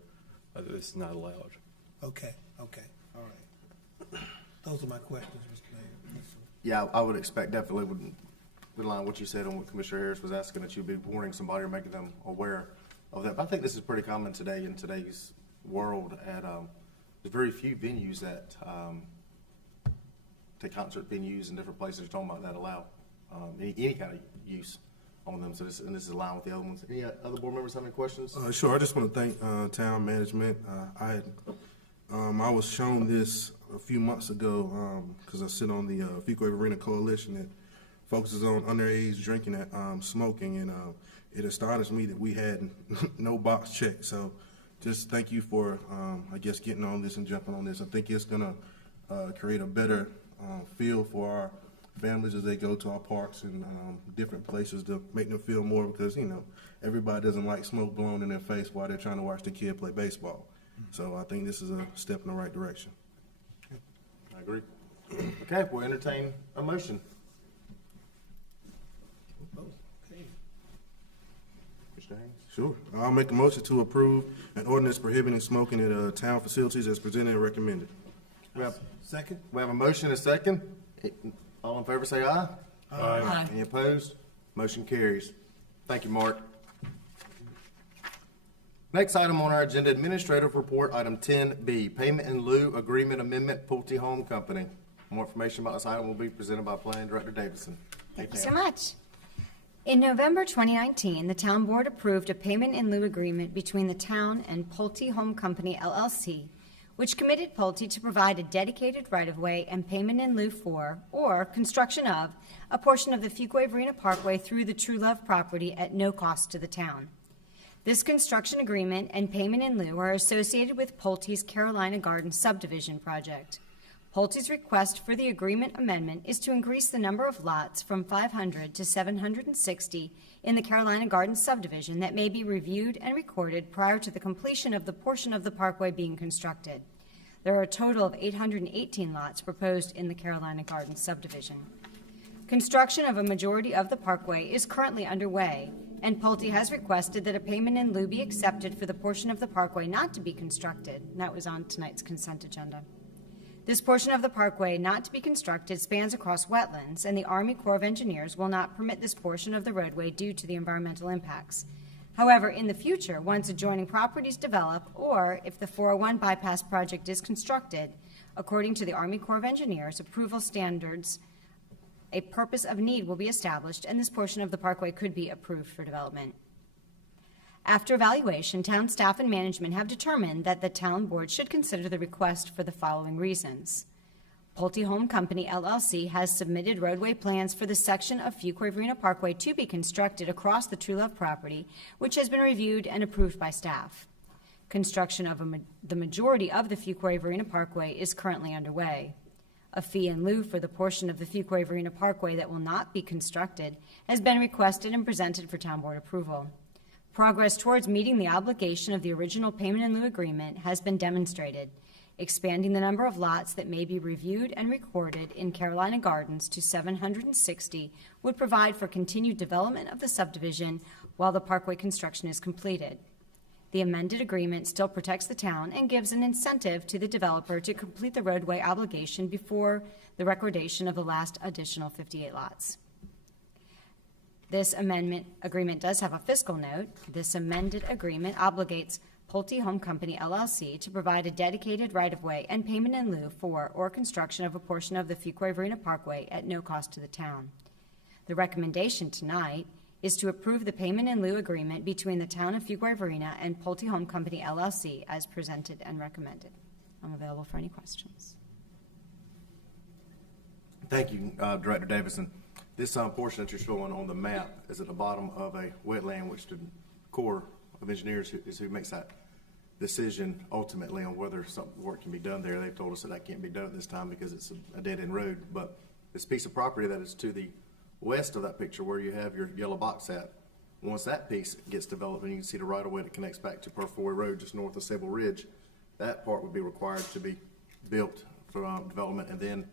that this is not allowed. Okay, all right. Those are my questions, Mr. Mayor. Yeah, I would expect definitely with line what you said on what Commissioner Harris was asking, that you'd be warning somebody or making them aware of that. But I think this is pretty common today in today's world. There's very few venues that concert venues and different places you're talking about that allow any kind of use on them. So this is aligned with the other ones. Any other board members have any questions? Sure. I just want to thank town management. I was shown this a few months ago because I sit on the Fuquay-Varina coalition that focuses on underage drinking and smoking, and it astonished me that we had no box check. So just thank you for, I guess, getting on this and jumping on this. I think it's going to create a better feel for our families as they go to our parks and different places, to make them feel more, because, everybody doesn't like smoke blown in their face while they're trying to watch their kid play baseball. So I think this is a step in the right direction. I agree. Okay, we'll entertain a motion. Okay. Mr. Haynes? Sure. I'll make a motion to approve an ordinance prohibiting smoking at town facilities as presented and recommended. Second? We have a motion and a second. All in favor say aye. Aye. Any opposed? Motion carries. Thank you, Mark. Next item on our agenda, administrative report, item 10B, payment in lieu agreement amendment, Pulte Home Company. More information about this item will be presented by Planning Director Davidson. Thank you so much. In November 2019, the town board approved a payment in lieu agreement between the town and Pulte Home Company, LLC, which committed Pulte to provide a dedicated right-of-way and payment in lieu for, or construction of, a portion of the Fuquay-Varina Parkway through the True Love property at no cost to the town. This construction agreement and payment in lieu are associated with Pulte's Carolina Gardens subdivision project. Pulte's request for the agreement amendment is to increase the number of lots from 500 to 760 in the Carolina Gardens subdivision that may be reviewed and recorded prior to the completion of the portion of the parkway being constructed. There are a total of 818 lots proposed in the Carolina Gardens subdivision. Construction of a majority of the parkway is currently underway, and Pulte has requested that a payment in lieu be accepted for the portion of the parkway not to be constructed. That was on tonight's consent agenda. This portion of the parkway not to be constructed spans across wetlands, and the Army Corps of Engineers will not permit this portion of the roadway due to the environmental impacts. However, in the future, once adjoining properties develop, or if the 401 bypass project is constructed, according to the Army Corps of Engineers approval standards, a purpose of need will be established, and this portion of the parkway could be approved for development. After evaluation, town staff and management have determined that the town board should consider the request for the following reasons. Pulte Home Company, LLC, has submitted roadway plans for the section of Fuquay-Varina Parkway to be constructed across the True Love property, which has been reviewed and approved by staff. Construction of the majority of the Fuquay-Varina Parkway is currently underway. A fee in lieu for the portion of the Fuquay-Varina Parkway that will not be constructed has been requested and presented for town board approval. Progress towards meeting the obligation of the original payment in lieu agreement has been demonstrated. Expanding the number of lots that may be reviewed and recorded in Carolina Gardens to 760 would provide for continued development of the subdivision while the parkway construction is completed. The amended agreement still protects the town and gives an incentive to the developer to complete the roadway obligation before the recordation of the last additional 58 lots. This agreement does have a fiscal note. This amended agreement obligates Pulte Home Company LLC to provide a dedicated right-of-way and payment in lieu for or construction of a portion of the Fuquay-Varina Parkway at no cost to the town. The recommendation tonight is to approve the payment in lieu agreement between the town of Fuquay-Varina and Pulte Home Company LLC as presented and recommended. I'm available for any questions. Thank you, Director Davison. This portion that you're showing on the map is at the bottom of a wetland, which the Corps of Engineers is who makes that decision ultimately on whether some work can be done there. They've told us that can't be done at this time because it's a dead-end road. But this piece of property that is to the west of that picture where you have your yellow box at, once that piece gets developed and you can see the right-of-way that connects back to Perfoy Road just north of Sable Ridge, that part would be required to be built for development. And then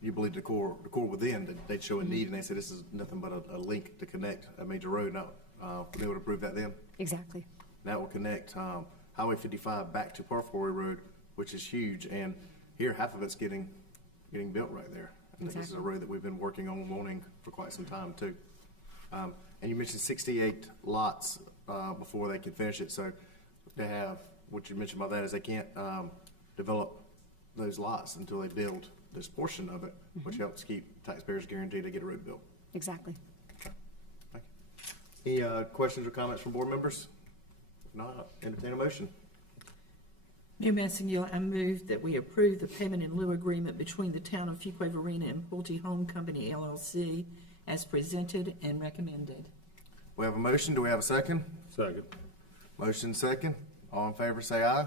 you believe the Corps within, they'd show a need, and they said this is nothing but a link to connect a major road. Now, they would approve that then? Exactly. That will connect Highway 55 back to Perfoy Road, which is huge, and here half of it's getting built right there. I think this is a road that we've been working on wanting for quite some time too. And you mentioned 68 lots before they can finish it, so they have, what you mentioned by that is they can't develop those lots until they build this portion of it, which helps keep taxpayers guaranteed to get a road built. Exactly. Thank you. Any questions or comments from board members? If not, entertain a motion. Mayor Massengill, I move that we approve the payment in lieu agreement between the town of Fuquay-Varina and Pulte Home Company LLC as presented and recommended. We have a motion. Do we have a second? Second. Motion second. All in favor say aye.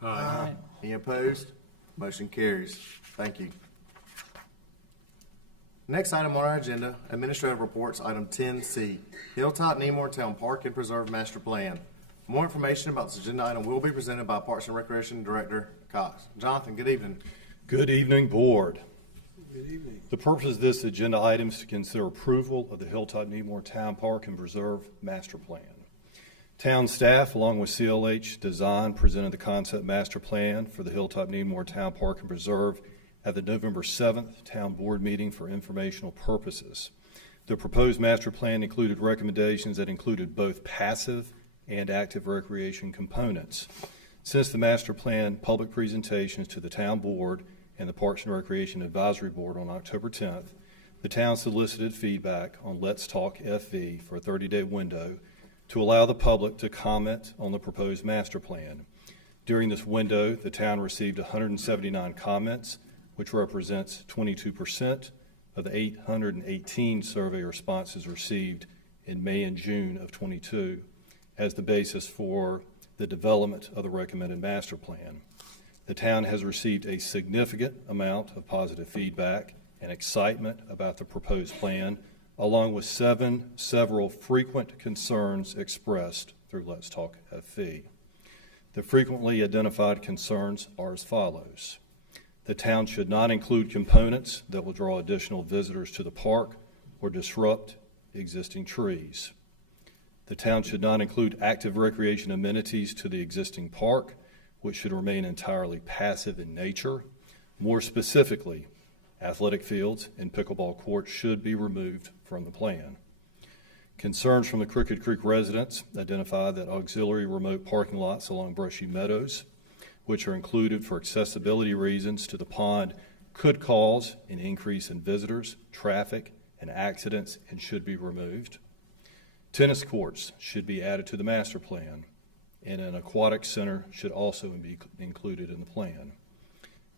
Aye. Any opposed? Motion carries. Thank you. Next item on our agenda, administrative reports, item 10C, Hilltop Nemore Town Park and Preserve Master Plan. More information about this agenda item will be presented by Parks and Recreation Director Cox. Jonathan, good evening. Good evening, Board. Good evening. The purpose of this agenda item is to consider approval of the Hilltop Nemore Town Park and Preserve Master Plan. Town staff, along with CLH Design, presented the concept master plan for the Hilltop Nemore Town Park and Preserve at the November 7th Town Board meeting for informational purposes. The proposed master plan included recommendations that included both passive and active recreation components. Since the master plan public presentations to the Town Board and the Parks and Recreation Advisory Board on October 10th, the town solicited feedback on Let's Talk FV for a 30-day window to allow the public to comment on the proposed master plan. During this window, the town received 179 comments, which represents 22% of the 818 survey responses received in May and June of 22 as the basis for the development of the recommended master plan. The town has received a significant amount of positive feedback and excitement about the proposed plan, along with several frequent concerns expressed through Let's Talk FV. The frequently identified concerns are as follows. The town should not include components that will draw additional visitors to the park or disrupt existing trees. The town should not include active recreation amenities to the existing park, which should remain entirely passive in nature. More specifically, athletic fields and pickleball courts should be removed from the plan. Concerns from the Crooked Creek residents identify that auxiliary remote parking lots along Brushy Meadows, which are included for accessibility reasons to the pond, could cause an increase in visitors, traffic, and accidents and should be removed. Tennis courts should be added to the master plan, and an aquatic center should also be included in the plan.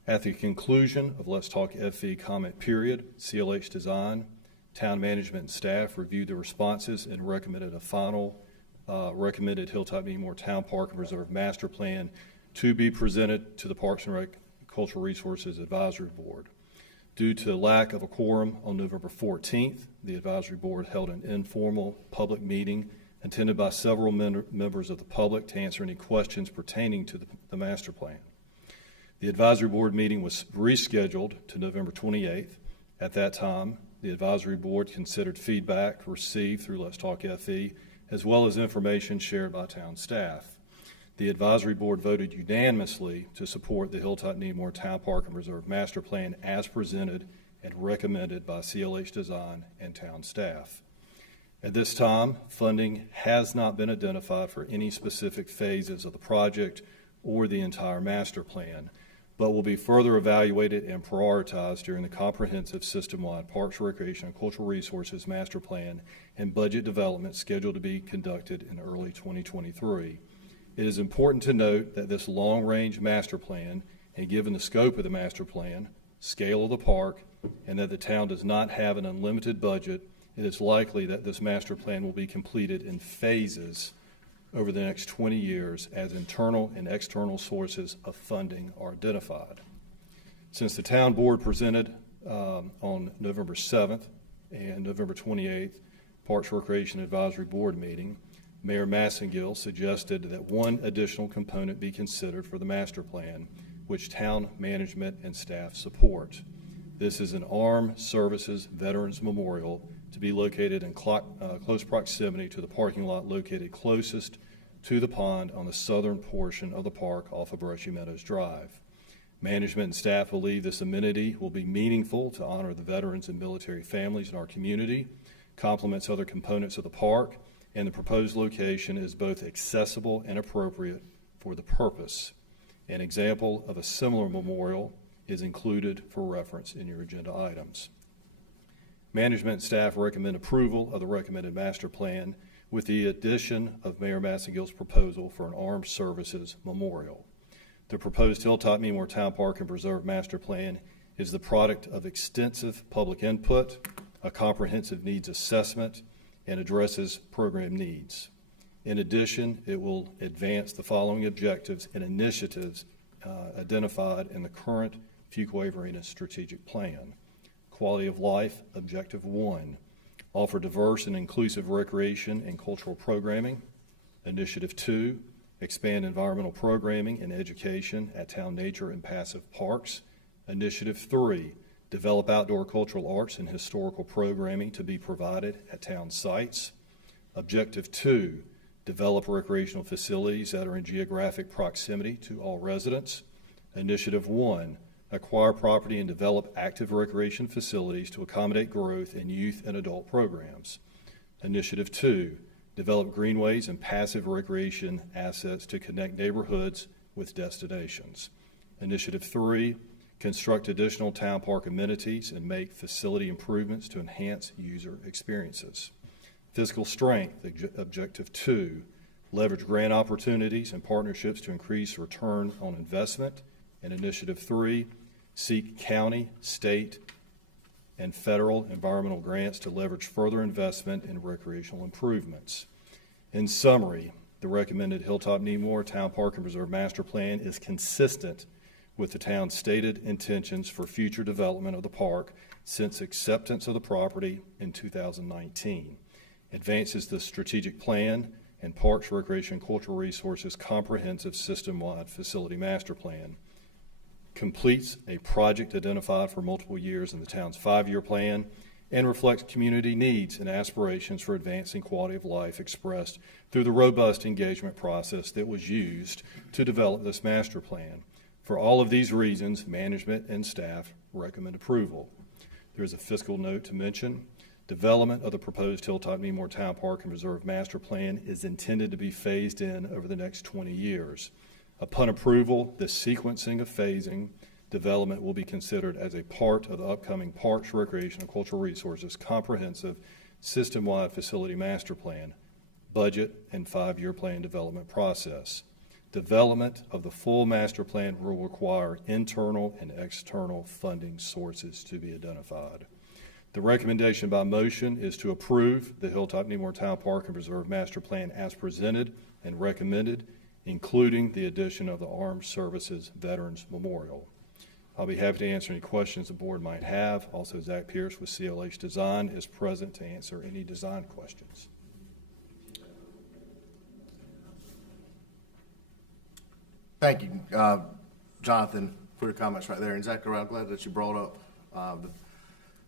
At the conclusion of Let's Talk FV comment period, CLH Design, town management, and staff reviewed the responses and recommended a final recommended Hilltop Nemore Town Park and Preserve master plan to be presented to the Parks and Rec Cultural Resources Advisory Board. Due to lack of a quorum on November 14th, the advisory board held an informal public meeting attended by several members of the public to answer any questions pertaining to the master plan. The advisory board meeting was rescheduled to November 28th. At that time, the advisory board considered feedback received through Let's Talk FE, as well as information shared by town staff. The advisory board voted unanimously to support the Hilltop Needmore Town Park and Reserve Master Plan as presented and recommended by CLH Design and town staff. At this time, funding has not been identified for any specific phases of the project or the entire master plan, but will be further evaluated and prioritized during the comprehensive system-wide Parks, Recreation, and Cultural Resources Master Plan and budget development scheduled to be conducted in early 2023. It is important to note that this long-range master plan, and given the scope of the master plan, scale of the park, and that the town does not have an unlimited budget, it is likely that this master plan will be completed in phases over the next 20 years as internal and external sources of funding are identified. Since the town board presented on November 7th and November 28th Parks Recreation Advisory Board meeting, Mayor Massengill suggested that one additional component be considered for the master plan, which town management and staff support. This is an Armed Services Veterans Memorial to be located in close proximity to the parking lot located closest to the pond on the southern portion of the park off of Brushy Meadows Drive. Management and staff believe this amenity will be meaningful to honor the veterans and military families in our community, complements other components of the park, and the proposed location is both accessible and appropriate for the purpose. An example of a similar memorial is included for reference in your agenda items. Management and staff recommend approval of the recommended master plan with the addition of Mayor Massengill's proposal for an Armed Services Memorial. The proposed Hilltop Needmore Town Park and Preserve master plan is the product of extensive public input, a comprehensive needs assessment, and addresses program needs. In addition, it will advance the following objectives and initiatives identified in the current Fuquay-Varina strategic plan. Quality of life, Objective 1, offer diverse and inclusive recreation and cultural programming. Initiative 2, expand environmental programming and education at town nature and passive parks. Initiative 3, develop outdoor cultural arts and historical programming to be provided at town sites. Objective 2, develop recreational facilities that are in geographic proximity to all residents. Initiative 1, acquire property and develop active recreation facilities to accommodate growth in youth and adult programs. Initiative 2, develop greenways and passive recreation assets to connect neighborhoods with destinations. Initiative 3, construct additional town park amenities and make facility improvements to enhance user experiences. Fiscal strength, Objective 2, leverage grant opportunities and partnerships to increase return on investment. And Initiative 3, seek county, state, and federal environmental grants to leverage further investment in recreational improvements. In summary, the recommended Hilltop Needmore Town Park and Preserve Master Plan is consistent with the town's stated intentions for future development of the park since acceptance of the property in 2019. Advances the strategic plan and Parks, Recreation, and Cultural Resources Comprehensive System-Wide Facility Master Plan, completes a project identified for multiple years in the town's 5-year plan, and reflects community needs and aspirations for advancing quality of life expressed through the robust engagement process that was used to develop this master plan. For all of these reasons, management and staff recommend approval. There is a fiscal note to mention. Development of the proposed Hilltop Needmore Town Park and Reserve Master Plan is intended to be phased in over the next 20 years. Upon approval, the sequencing of phasing development will be considered as a part of the upcoming Parks, Recreation, and Cultural Resources Comprehensive System-Wide Facility Master Plan, budget, and 5-year plan development process. Development of the full master plan will require internal and external funding sources to be identified. The recommendation by motion is to approve the Hilltop Needmore Town Park and Preserve Master Plan as presented and recommended, including the addition of the Armed Services Veterans Memorial. I'll be happy to answer any questions the board might have. Also, Zach Pierce with CLH Design is present to answer any design questions. Thank you, Jonathan, for your comments right there. And Zachary, I'm glad that you brought up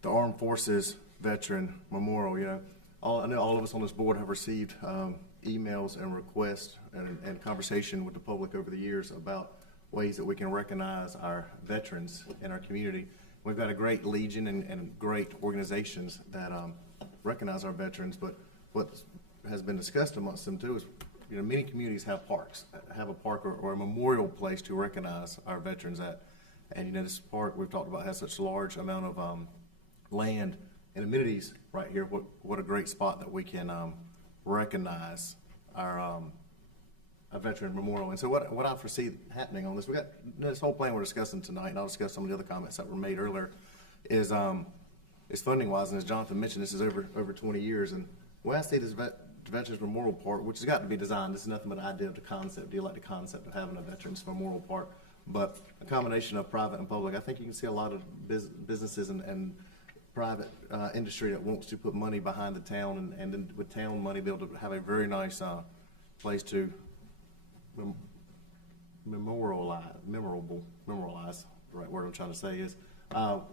the Armed Forces Veteran Memorial. You know, I know all of us on this board have received emails and requests and conversation with the public over the years about ways that we can recognize our veterans in our community. We've got a great legion and great organizations that recognize our veterans, but what has been discussed amongst them too is, you know, many communities have parks, have a park or a memorial place to recognize our veterans at. And, you know, this park we've talked about has such a large amount of land and amenities right here. What a great spot that we can recognize our a veteran memorial. And so what I foresee happening on this, we got this whole plan we're discussing tonight, and I'll discuss some of the other comments that were made earlier, is funding wise, and as Jonathan mentioned, this is over 20 years. And when I see this Veterans Memorial Park, which has got to be designed, this is nothing but an idea of the concept. Do you like the concept of having a Veterans Memorial Park? But a combination of private and public, I think you can see a lot of businesses and private industry that wants to put money behind the town, and then with town money be able to have a very nice place to memorialize, the right word I'm trying to say is,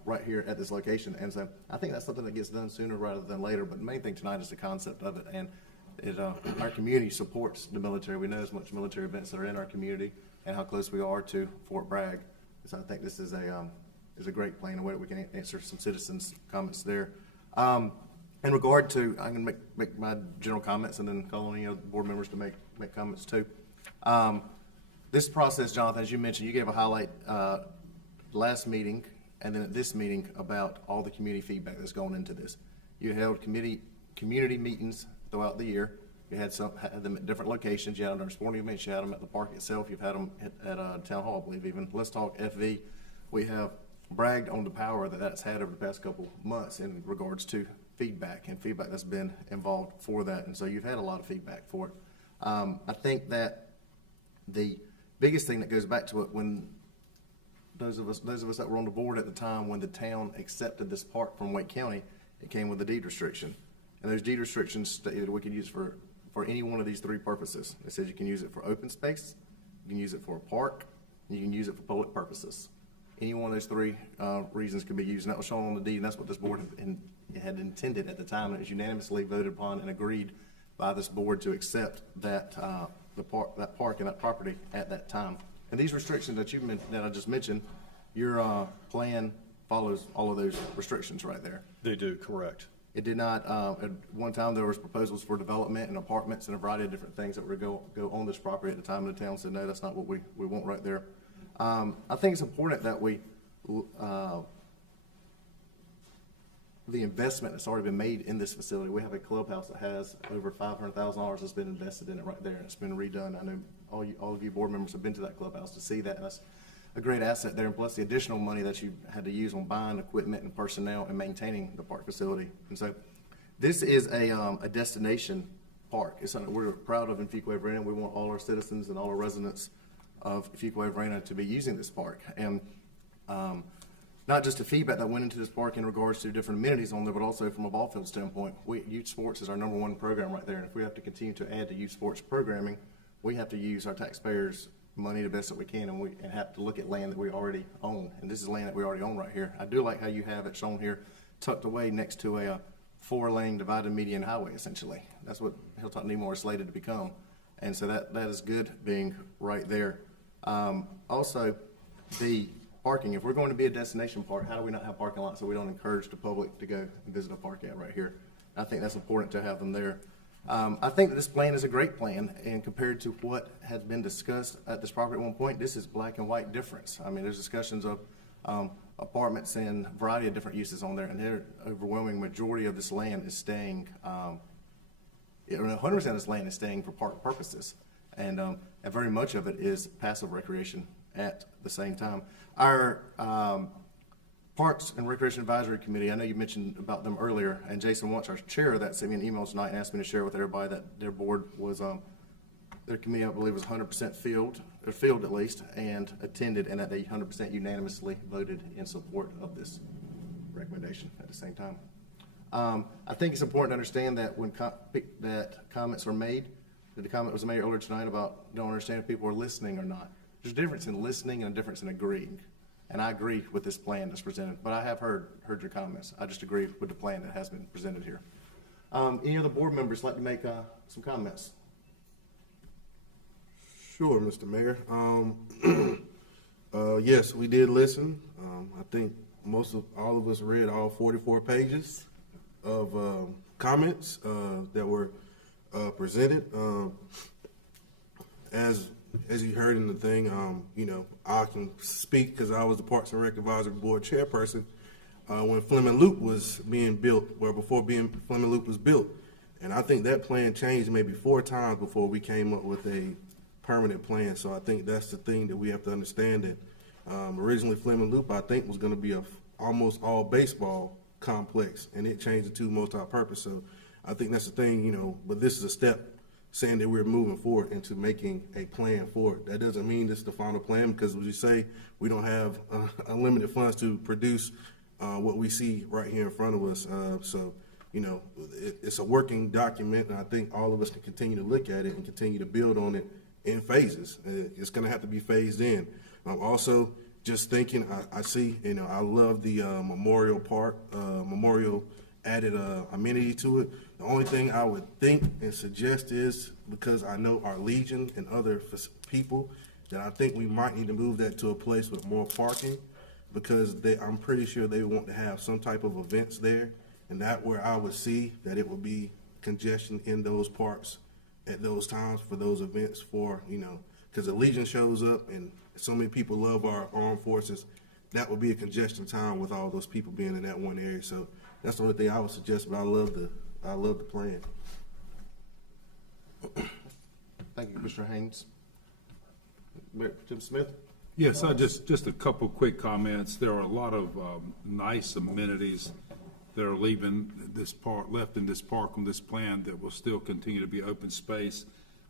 right here at this location. And so I think that's something that gets done sooner rather than later, but the main thing tonight is the concept of it, and our community supports the military. We know as much military events that are in our community and how close we are to Fort Bragg. So I think this is a great plan, a way that we can answer some citizens' comments there. In regard to, I'm going to make my general comments and then call on any other board members to make comments too. This process, Jonathan, as you mentioned, you gave a highlight last meeting and then at this meeting about all the community feedback that's going into this. You held community meetings throughout the year. You had them at different locations. You had them during sporting events. You had them at the park itself. You've had them at Town Hall, I believe even. Let's Talk FV. We have bragged on the power that's had over the past couple months in regards to feedback and feedback that's been involved for that. And so you've had a lot of feedback for it. I think that the biggest thing that goes back to it, when those of us that were on the board at the time when the town accepted this park from Wake County, it came with a deed restriction. And those deed restrictions stated we could use for any one of these three purposes. It says you can use it for open space, you can use it for a park, and you can use it for public purposes. Any one of those three reasons could be used, and that was shown on the deed, and that's what this board had intended at the time, and it was unanimously voted upon and agreed by this board to accept that that park and that property at that time. And these restrictions that I just mentioned, your plan follows all of those restrictions right there. They do, correct. It did not, at one time there was proposals for development and apartments and a variety of different things that were go on this property at the time. The town said, no, that's not what we want right there. I think it's important that the investment that's already been made in this facility. We have a clubhouse that has over $500,000 that's been invested in it right there, and it's been redone. I know all of you board members have been to that clubhouse to see that, and that's a great asset there, and plus the additional money that you had to use on buying equipment and personnel and maintaining the park facility. And so this is a destination park. It's something we're proud of in Fuquay-Varina. We want all our citizens and all our residents of Fuquay-Varina to be using this park. And not just the feedback that went into this park in regards to different amenities on there, but also from a ball field standpoint. Youth sports is our #1 program right there, and if we have to continue to add to youth sports programming, we have to use our taxpayers' money the best that we can, and have to look at land that we already own, and this is land that we already own right here. I do like how you have it shown here, tucked away next to a 4-lane divided median highway, essentially. That's what Hilltop Needmore is slated to become, and so that is good being right there. Also, the parking. If we're going to be a destination park, how do we not have parking lots so we don't encourage the public to go and visit a park at right here? I think that's important to have them there. I think that this plan is a great plan, and compared to what has been discussed at this property at one point, this is black and white difference. I mean, there's discussions of apartments and a variety of different uses on there, and the overwhelming majority of this land is staying, 100% of this land is staying for park purposes, and very much of it is passive recreation at the same time. Our Parks and Recreation Advisory Committee, I know you mentioned about them earlier, and Jason Watch, our chair of that, sent me an email tonight and asked me to share with everybody that their board was, their committee, I believe, was 100% filled. or field at least, and attended, and that they 100% unanimously voted in support of this recommendation at the same time. I think it's important to understand that when that comments are made, that the comment was made earlier tonight about don't understand if people are listening or not. There's a difference in listening and a difference in agreeing. And I agree with this plan that's presented, but I have heard your comments. I just agree with the plan that has been presented here. Any other board members like to make some comments? Sure, Mr. Mayor. Yes, we did listen. I think all of us read all 44 pages of comments that were presented. As you heard in the thing, I can speak because I was the Parks and Rec Advisory Board chairperson when Fleming Loop was being built, or before Fleming Loop was built. And I think that plan changed maybe 4 times before we came up with a permanent plan. So I think that's the thing that we have to understand, that originally Fleming Loop, I think, was going to be a almost all baseball complex, and it changed it to multi-purpose. So I think that's the thing, but this is a step saying that we're moving forward into making a plan for it. That doesn't mean this is the final plan, because as you say, we don't have unlimited funds to produce what we see right here in front of us. So it's a working document, and I think all of us can continue to look at it and continue to build on it in phases. It's going to have to be phased in. Also, just thinking, I see, I love the Memorial Park, Memorial added amenity to it. The only thing I would think and suggest is, because I know our Legion and other people, that I think we might need to move that to a place with more parking, because I'm pretty sure they want to have some type of events there, and that where I would see that it would be congestion in those parks at those times for those events, for because the Legion shows up and so many people love our armed forces. That would be a congestion time with all those people being in that one area. So that's the only thing I would suggest, but I love the plan. Thank you, Commissioner Haynes. Jim Smith? Yes, just a couple quick comments. There are a lot of nice amenities that are leaving this park, left in this park on this plan, that will still continue to be open space.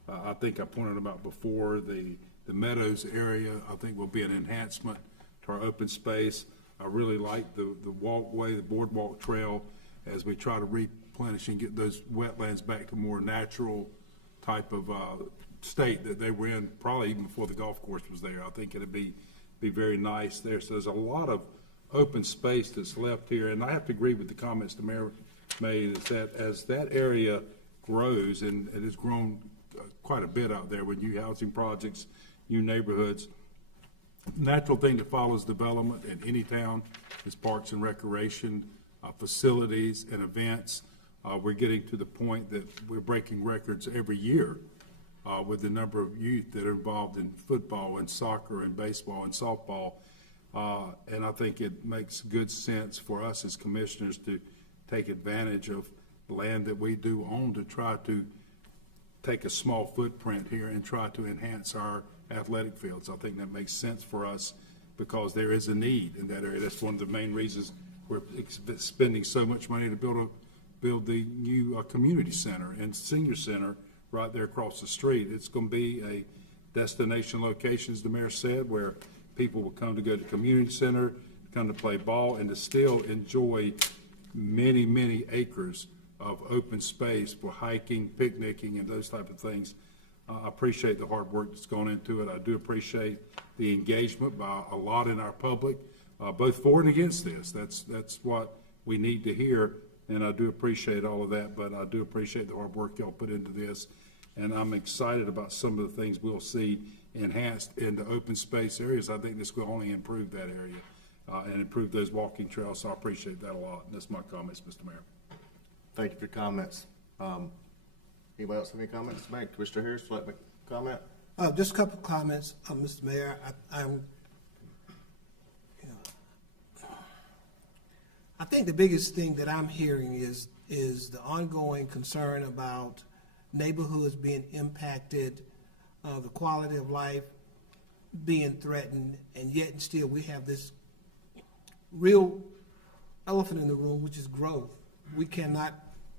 I think I pointed them out before. The Meadows area, I think, will be an enhancement to our open space. I really like the walkway, the boardwalk trail, as we try to replenish and get those wetlands back to more natural type of state that they were in, probably even before the golf course was there. I think it'd be very nice there. So there's a lot of open space that's left here, and I have to agree with the comments the mayor made, is that as that area grows, and it has grown quite a bit out there with new housing projects, new neighborhoods, natural thing that follows development in any town is parks and recreation, facilities and events. We're getting to the point that we're breaking records every year with the number of youth that are involved in football and soccer and baseball and softball. And I think it makes good sense for us as commissioners to take advantage of the land that we do own, to try to take a small footprint here and try to enhance our athletic fields. I think that makes sense for us, because there is a need in that area. That's one of the main reasons we're spending so much money to build the new community center and senior center right there across the street. It's going to be a destination location, as the mayor said, where people will come to go to the community center, come to play ball, and to still enjoy many, many acres of open space for hiking, picnicking, and those type of things. I appreciate the hard work that's gone into it. I do appreciate the engagement by a lot in our public, both for and against this. That's what we need to hear, and I do appreciate all of that, but I do appreciate the hard work y'all put into this, and I'm excited about some of the things we'll see enhanced into open space areas. I think this will only improve that area and improve those walking trails, so I appreciate that a lot. And that's my comments, Mr. Mayor. Thank you for your comments. Anybody else have any comments to make? Commissioner Harris, would you like to make a comment? Just a couple of comments, Mr. Mayor. I think the biggest thing that I'm hearing is the ongoing concern about neighborhoods being impacted, the quality of life being threatened, and yet and still we have this real elephant in the room, which is growth. We cannot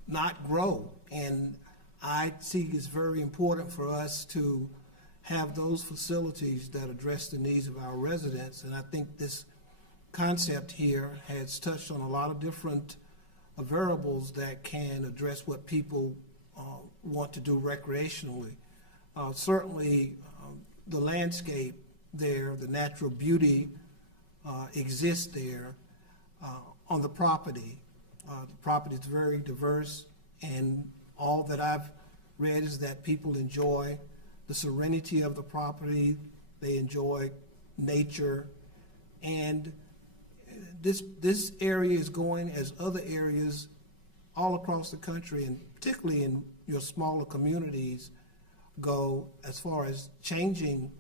not grow, and I see it's very important for us to have those facilities that address the needs of our residents. And I think this concept here has touched on a lot of different variables that can address what people want to do recreationally. Certainly, the landscape there, the natural beauty exists there on the property. The property is very diverse, and all that I've read is that people enjoy the serenity of the property, they enjoy nature, and this area is going as other areas all across the country, and particularly in your smaller communities, go as far as changing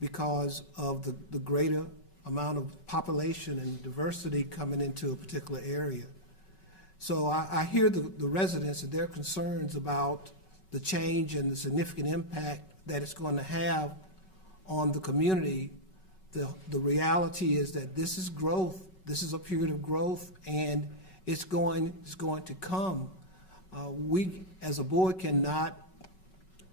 because of the greater amount of population and diversity coming into a particular area. So I hear the residents and their concerns about the change and the significant impact that it's going to have on the community. The reality is that this is growth. This is a period of growth, and it's going to come. We, as a board, cannot,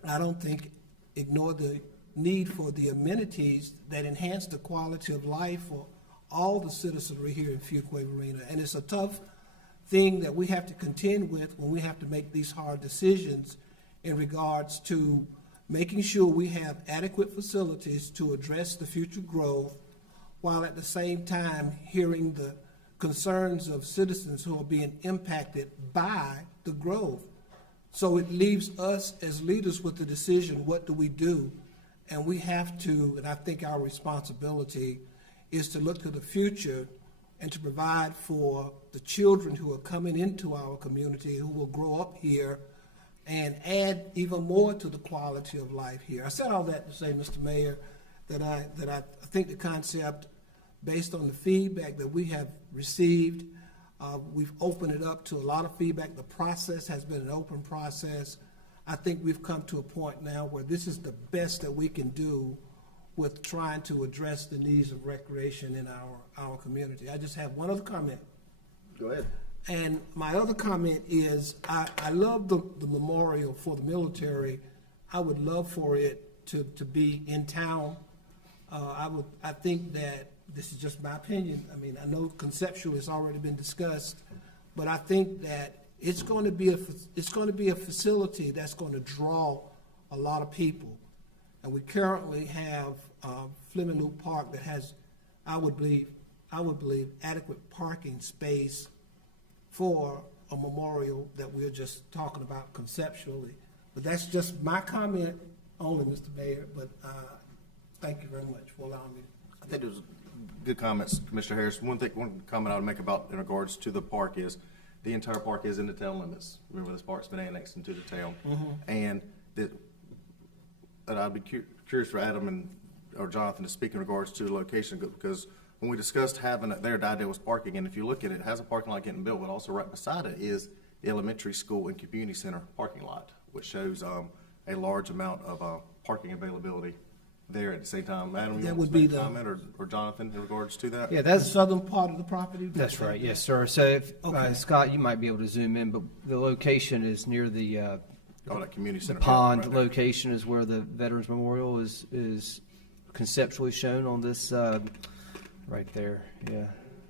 I don't think, ignore the need for the amenities that enhance the quality of life for all the citizenry here in Fuquay-Varina. And it's a tough thing that we have to contend with when we have to make these hard decisions in regards to making sure we have adequate facilities to address the future growth, while at the same time hearing the concerns of citizens who are being impacted by the growth. So it leaves us as leaders with the decision, what do we do? And we have to, and I think our responsibility is to look to the future and to provide for the children who are coming into our community, who will grow up here and add even more to the quality of life here. I said all that to say, Mr. Mayor, that I think the concept, based on the feedback that we have received, we've opened it up to a lot of feedback. The process has been an open process. I think we've come to a point now where this is the best that we can do with trying to address the needs of recreation in our community. I just have one other comment. Go ahead. And my other comment is, I love the memorial for the military. I would love for it to be in town. I think that, this is just my opinion, I mean, I know conceptually it's already been discussed, but I think that it's going to be a facility that's going to draw a lot of people. And we currently have Fleming Loop Park that has, I would believe, adequate parking space for a memorial that we're just talking about conceptually. But that's just my comment only, Mr. Mayor, but thank you very much for allowing me. I think it was good comments, Commissioner Harris. One comment I would make about in regards to the park is the entire park is in the town limits. Remember, this park's been annexed into the town. And I'd be curious for Adam or Jonathan to speak in regards to the location, because when we discussed having it there, the idea was parking, and if you look at it, it has a parking lot getting built, but also right beside it is the elementary school and community center parking lot, which shows a large amount of parking availability there at the same time. Adam, you want to make a comment, or Jonathan, in regards to that? Yeah, that's the southern part of the property? That's right, yes, sir. So, if, Scott, you might be able to zoom in, but the location is near the that community center. The pond location is where the Veterans Memorial is conceptually shown on this, right there, yeah.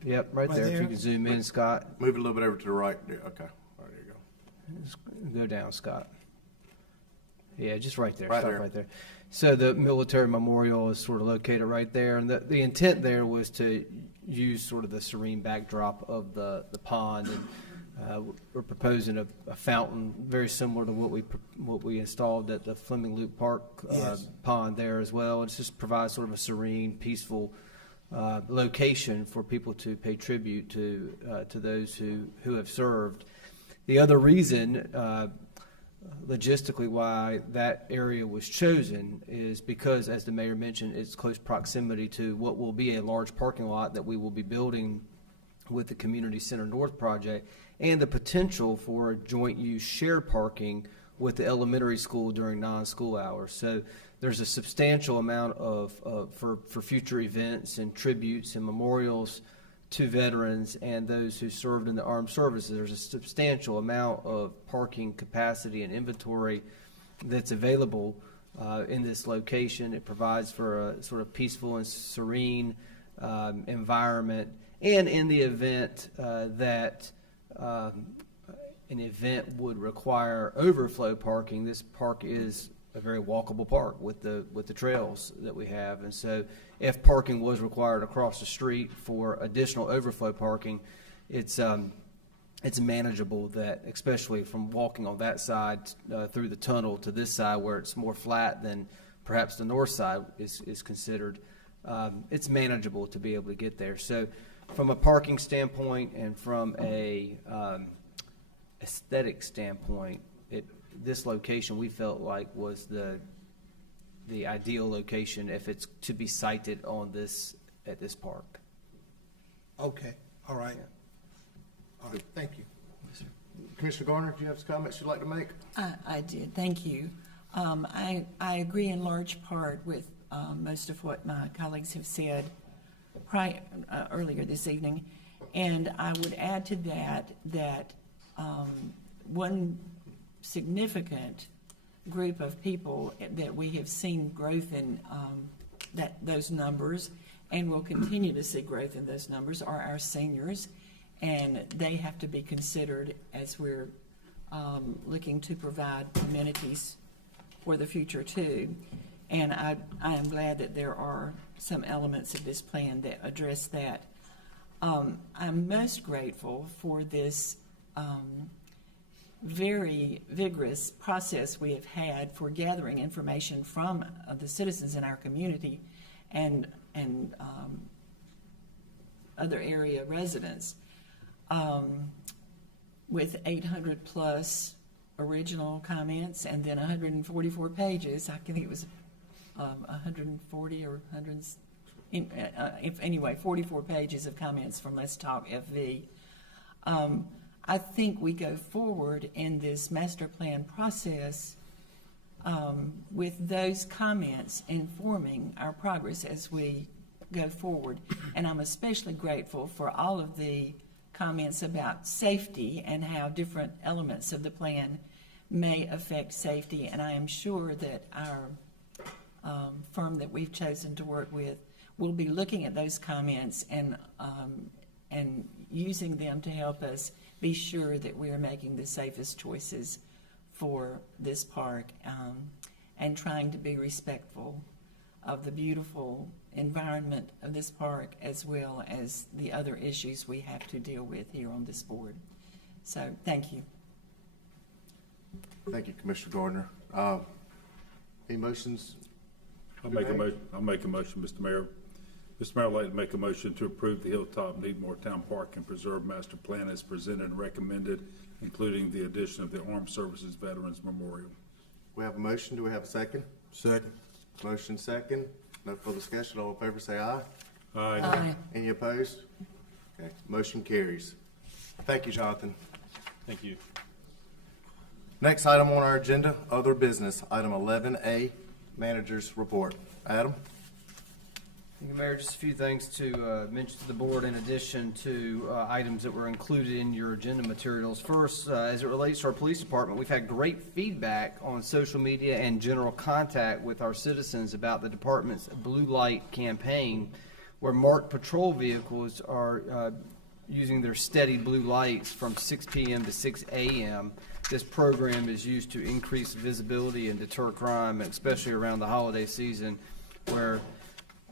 Yep, right there. If you can zoom in, Scott. Move it a little bit over to the right. Yeah, okay, all right, there you go. Just go down, Scott. Yeah, just right there. Right Stop there. right there. So the military memorial is sort of located right there, and the intent there was to use sort of the serene backdrop of the pond. And we're proposing a fountain very similar to what we installed at the Fleming Loop Park pond there as well. It's just provides sort of a serene, peaceful location for people to pay tribute to those who have served. The other reason, logistically, why that area was chosen is because, as the mayor mentioned, it's close proximity to what will be a large parking lot that we will be building with the Community Center North project, and the potential for joint use shared parking with the elementary school during non-school hours. So there's a substantial amount for future events and tributes and memorials to veterans and those who served in the armed services. There's a substantial amount of parking capacity and inventory that's available in this location. It provides for a sort of peaceful and serene environment. And in the event that an event would require overflow parking, this park is a very walkable park with the trails that we have. And so if parking was required across the street for additional overflow parking, it's manageable, that especially from walking on that side through the tunnel to this side where it's more flat than perhaps the north side is considered. It's manageable to be able to get there. So from a parking standpoint and from a aesthetic standpoint, this location we felt like was the ideal location if it's to be sited on at this park. Okay, all right. All right, thank you. Commissioner Garner, do you have some comments you'd like to make? I did, thank you. I agree in large part with most of what my colleagues have said earlier this evening. And I would add to that one significant group of people that we have seen growth in those numbers and will continue to see growth in those numbers are our seniors. And they have to be considered as we're looking to provide amenities for the future too. And I am glad that there are some elements of this plan that address that. I'm most grateful for this very vigorous process we have had for gathering information from the citizens in our community and other area residents. With 800 plus original comments and then 144 pages. I think it was 140 or 100, anyway, 44 pages of comments from Let's Talk FV. I think we go forward in this master plan process with those comments informing our progress as we go forward. And I'm especially grateful for all of the comments about safety and how different elements of the plan may affect safety. And I am sure that our firm that we've chosen to work with will be looking at those comments and using them to help us be sure that we are making the safest choices for this park and trying to be respectful of the beautiful environment of this park as well as the other issues we have to deal with here on this board. So thank you. Thank you, Commissioner Gardner. Any motions? I'll make a motion, Mr. Mayor. Mr. Mayor, I'd like to make a motion to approve the Hilltop Needmore Town Park and Preserve Master Plan as presented and recommended, including the addition of the Armed Services Veterans Memorial. We have a motion. Do we have a second? Second. Motion second. No further discussion. All in favor say aye. Aye. Aye. Any opposed? Okay, motion carries. Thank you, Jonathan. Thank you. Next item on our agenda, other business, item 11A, Manager's Report. Adam? Thank you, Mayor. Just a few things to mention to the board in addition to items that were included in your agenda materials. First, as it relates to our police department, we've had great feedback on social media and general contact with our citizens about the department's Blue Light campaign, where marked patrol vehicles are using their steady blue lights from 6 p.m. to 6 a.m. This program is used to increase visibility and deter crime, especially around the holiday season where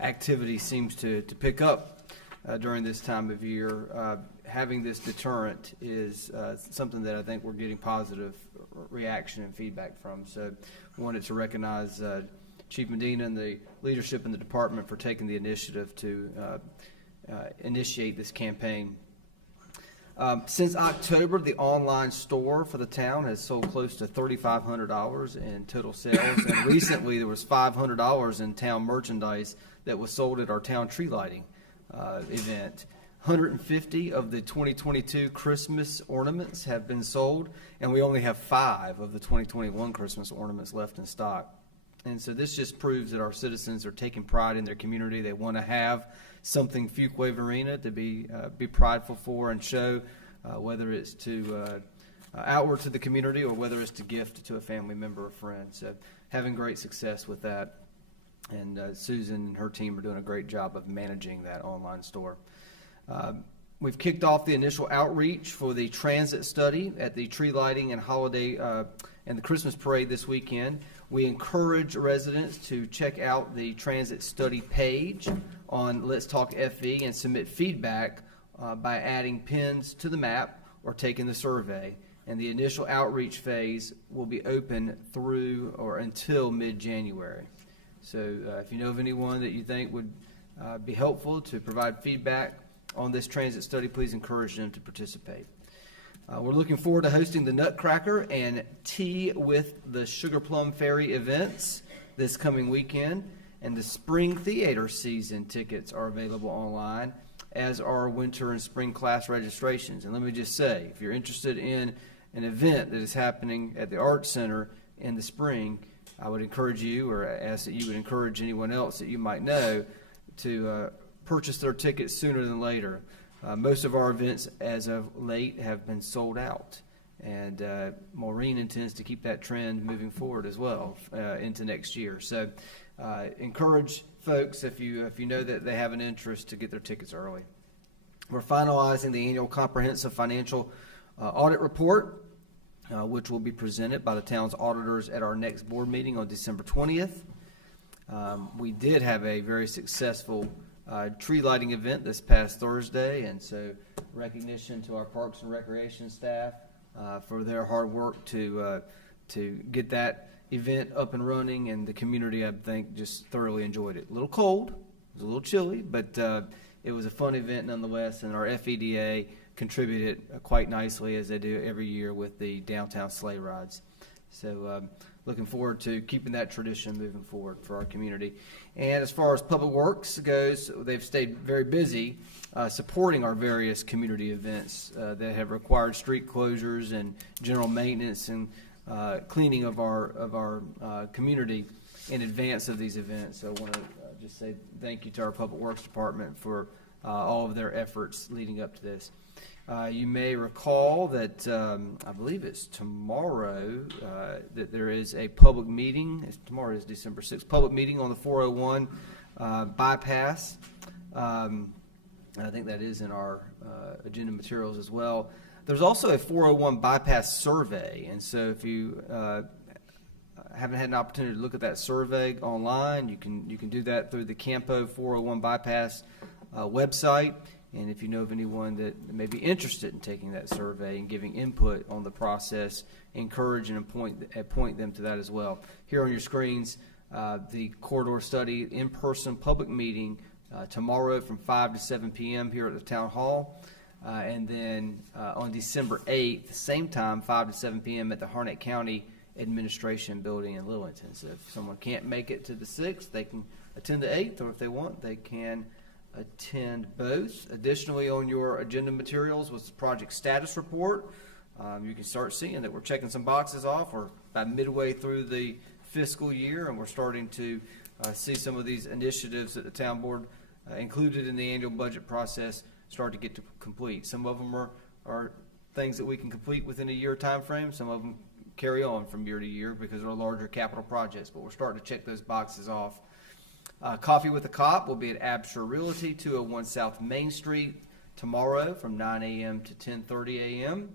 activity seems to pick up during this time of year. Having this deterrent is something that I think we're getting positive reaction and feedback from. So I wanted to recognize Chief Medina and the leadership in the department for taking the initiative to initiate this campaign. Since October, the online store for the town has sold close to $3,500 in total sales, and recently there was $500 in town merchandise that was sold at our town tree lighting event. 150 of the 2022 Christmas ornaments have been sold, and we only have 5 of the 2021 Christmas ornaments left in stock. And so this just proves that our citizens are taking pride in their community. They want to have something Fuquay-Varina to be prideful for and show, whether it's to outward to the community, or whether it's to gift to a family member or friend. So having great success with that. And Susan and her team are doing a great job of managing that online store. We've kicked off the initial outreach for the transit study at the tree lighting and holiday and the Christmas parade this weekend. We encourage residents to check out the transit study page on Let's Talk FV and submit feedback by adding pins to the map or taking the survey. And the initial outreach phase will be open through or until mid-January. So if you know of anyone that you think would be helpful to provide feedback on this transit study, please encourage them to participate. We're looking forward to hosting the Nutcracker and Tea with the Sugar Plum Fairy events this coming weekend, and the spring theater season tickets are available online, as are winter and spring class registrations. And let me just say, if you're interested in an event that is happening at the Arts Center in the spring, I would encourage you, or ask that you would encourage anyone else that you might know to purchase their tickets sooner than later. Most of our events as of late have been sold out, and Maureen intends to keep that trend moving forward as well into next year. So encourage folks, if you know that they have an interest, to get their tickets early. We're finalizing the annual comprehensive financial audit report, which will be presented by the town's auditors at our next board meeting on December 20th. We did have a very successful tree lighting event this past Thursday, and so recognition to our Parks and Recreation staff for their hard work to get that event up and running, and the community, I think, just thoroughly enjoyed it. A little cold, it was a little chilly, but it was a fun event nonetheless, and our FEDA contributed quite nicely, as they do every year with the downtown sleigh rides. So looking forward to keeping that tradition moving forward for our community. And as far as Public Works goes, they've stayed very busy supporting our various community events that have required street closures and general maintenance and cleaning of our community in advance of these events. So I want to just say thank you to our Public Works Department for all of their efforts leading up to this. You may recall that I believe it's tomorrow that there is a public meeting. Tomorrow is December 6th. Public meeting on the 401 bypass. And I think that is in our agenda materials as well. There's also a 401 bypass survey, and so if you haven't had an opportunity to look at that survey online, you can do that through the Campo 401 bypass website. And if you know of anyone that may be interested in taking that survey and giving input on the process, encourage and point them to that as well. Here on your screens, the corridor study in-person public meeting tomorrow from 5 to 7 p.m. here at the Town Hall. And then on December 8th, same time, 5 to 7 p.m. at the Harnett County Administration Building in Lillington. So if someone can't make it to the 6th, they can attend the 8th, or if they want, they can attend both. Additionally, on your agenda materials was the project status report. You can start seeing that we're checking some boxes off. We're about midway through the fiscal year, and we're starting to see some of these initiatives that the town board included in the annual budget process start to get to complete. Some of them are things that we can complete within a year time frame. Some of them carry on from year to year because they're larger capital projects, but we're starting to check those boxes off. Coffee with a Cop will be at Absher Realty, 201 South Main Street, tomorrow from 9 a.m. to 10:30 a.m.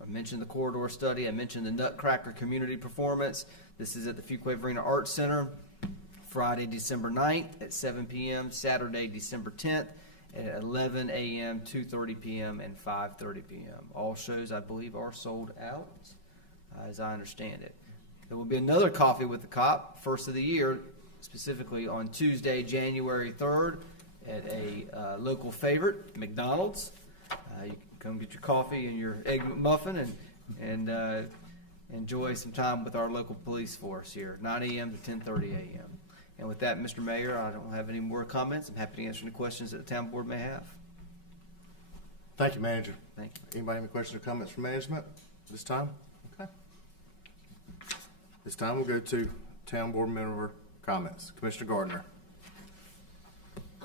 I mentioned the corridor study. I mentioned the Nutcracker community performance. This is at the Fuquay-Varina Arts Center, Friday, December 9th at 7 p.m., Saturday, December 10th at 11 a.m., 2:30 p.m., and 5:30 p.m. All shows, I believe, are sold out, as I understand it. There will be another Coffee with the Cop, first of the year, specifically on Tuesday, January 3rd at a local favorite, McDonald's. You can come get your coffee and your egg McMuffin and enjoy some time with our local police force here, 9 a.m. to 10:30 a.m. And with that, Mr. Mayor, I don't have any more comments. I'm happy to answer any questions that the town board may have. Thank you, Manager. Thank you. Anybody have any questions or comments from management this time? Okay. This time we'll go to town board member comments. Commissioner Gardner.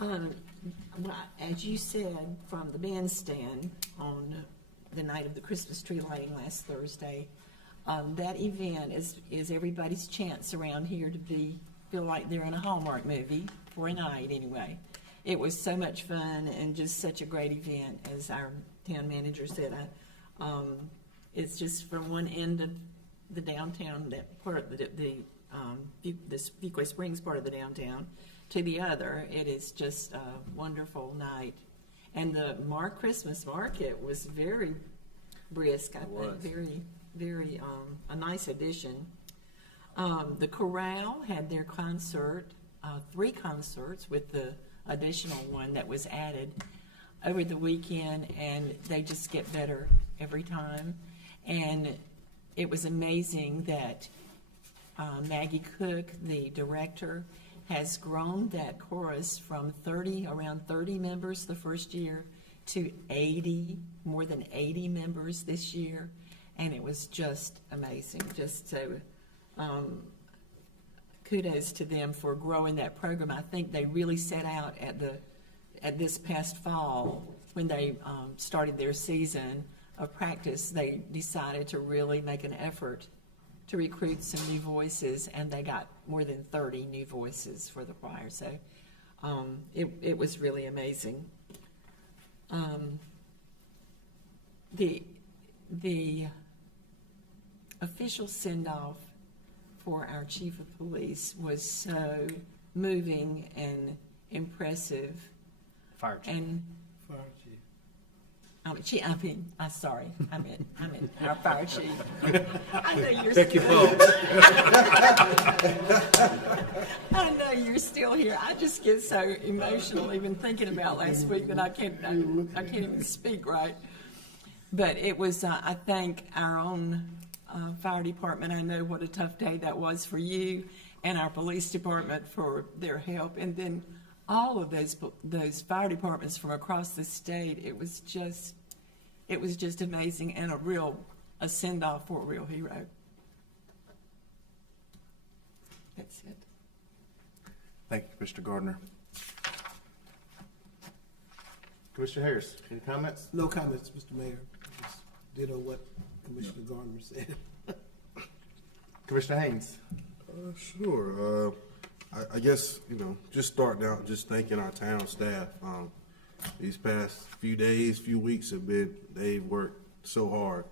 Well, as you said, from the bandstand on the night of the Christmas tree lighting last Thursday. That event is everybody's chance around here to feel like they're in a Hallmark movie, for a night anyway. It was so much fun and just such a great event, as our town manager said. It's just from one end of the downtown, that part of this Fuquay Springs part of the downtown, to the other. It is just a wonderful night. And the Christmas market was very brisk, I think, very a nice addition. The chorale had their concert, 3 concerts with the additional one that was added over the weekend, and they just get better every time. And it was amazing that Maggie Cook, the director, has grown that chorus from around 30 members the first year to more than 80 members this year. And it was just amazing. Just so kudos to them for growing that program. I think they really set out at this past fall, when they started their season of practice, they decided to really make an effort to recruit some new voices, and they got more than 30 new voices for the choir. So it was really amazing. The official send-off for our chief of police was so moving and impressive. Fire chief. And Fire chief. I meant our fire chief. I know you're Thank you, still folks. I know you're still here. I just get so emotional even thinking about last week that I can't even speak right. But it was, I thank our own fire department. I know what a tough day that was for you, and our police department for their help, and then all of those fire departments from across the state. It was just amazing, and a send-off for a real hero. That's it. Thank you, Mr. Gardner. Commissioner Harris, any comments? No comments, Mr. Mayor. Just ditto what Commissioner Gardner said. Commissioner Haynes. Sure. I guess, just starting out, just thanking our town staff. These past few days, few weeks they've worked so hard.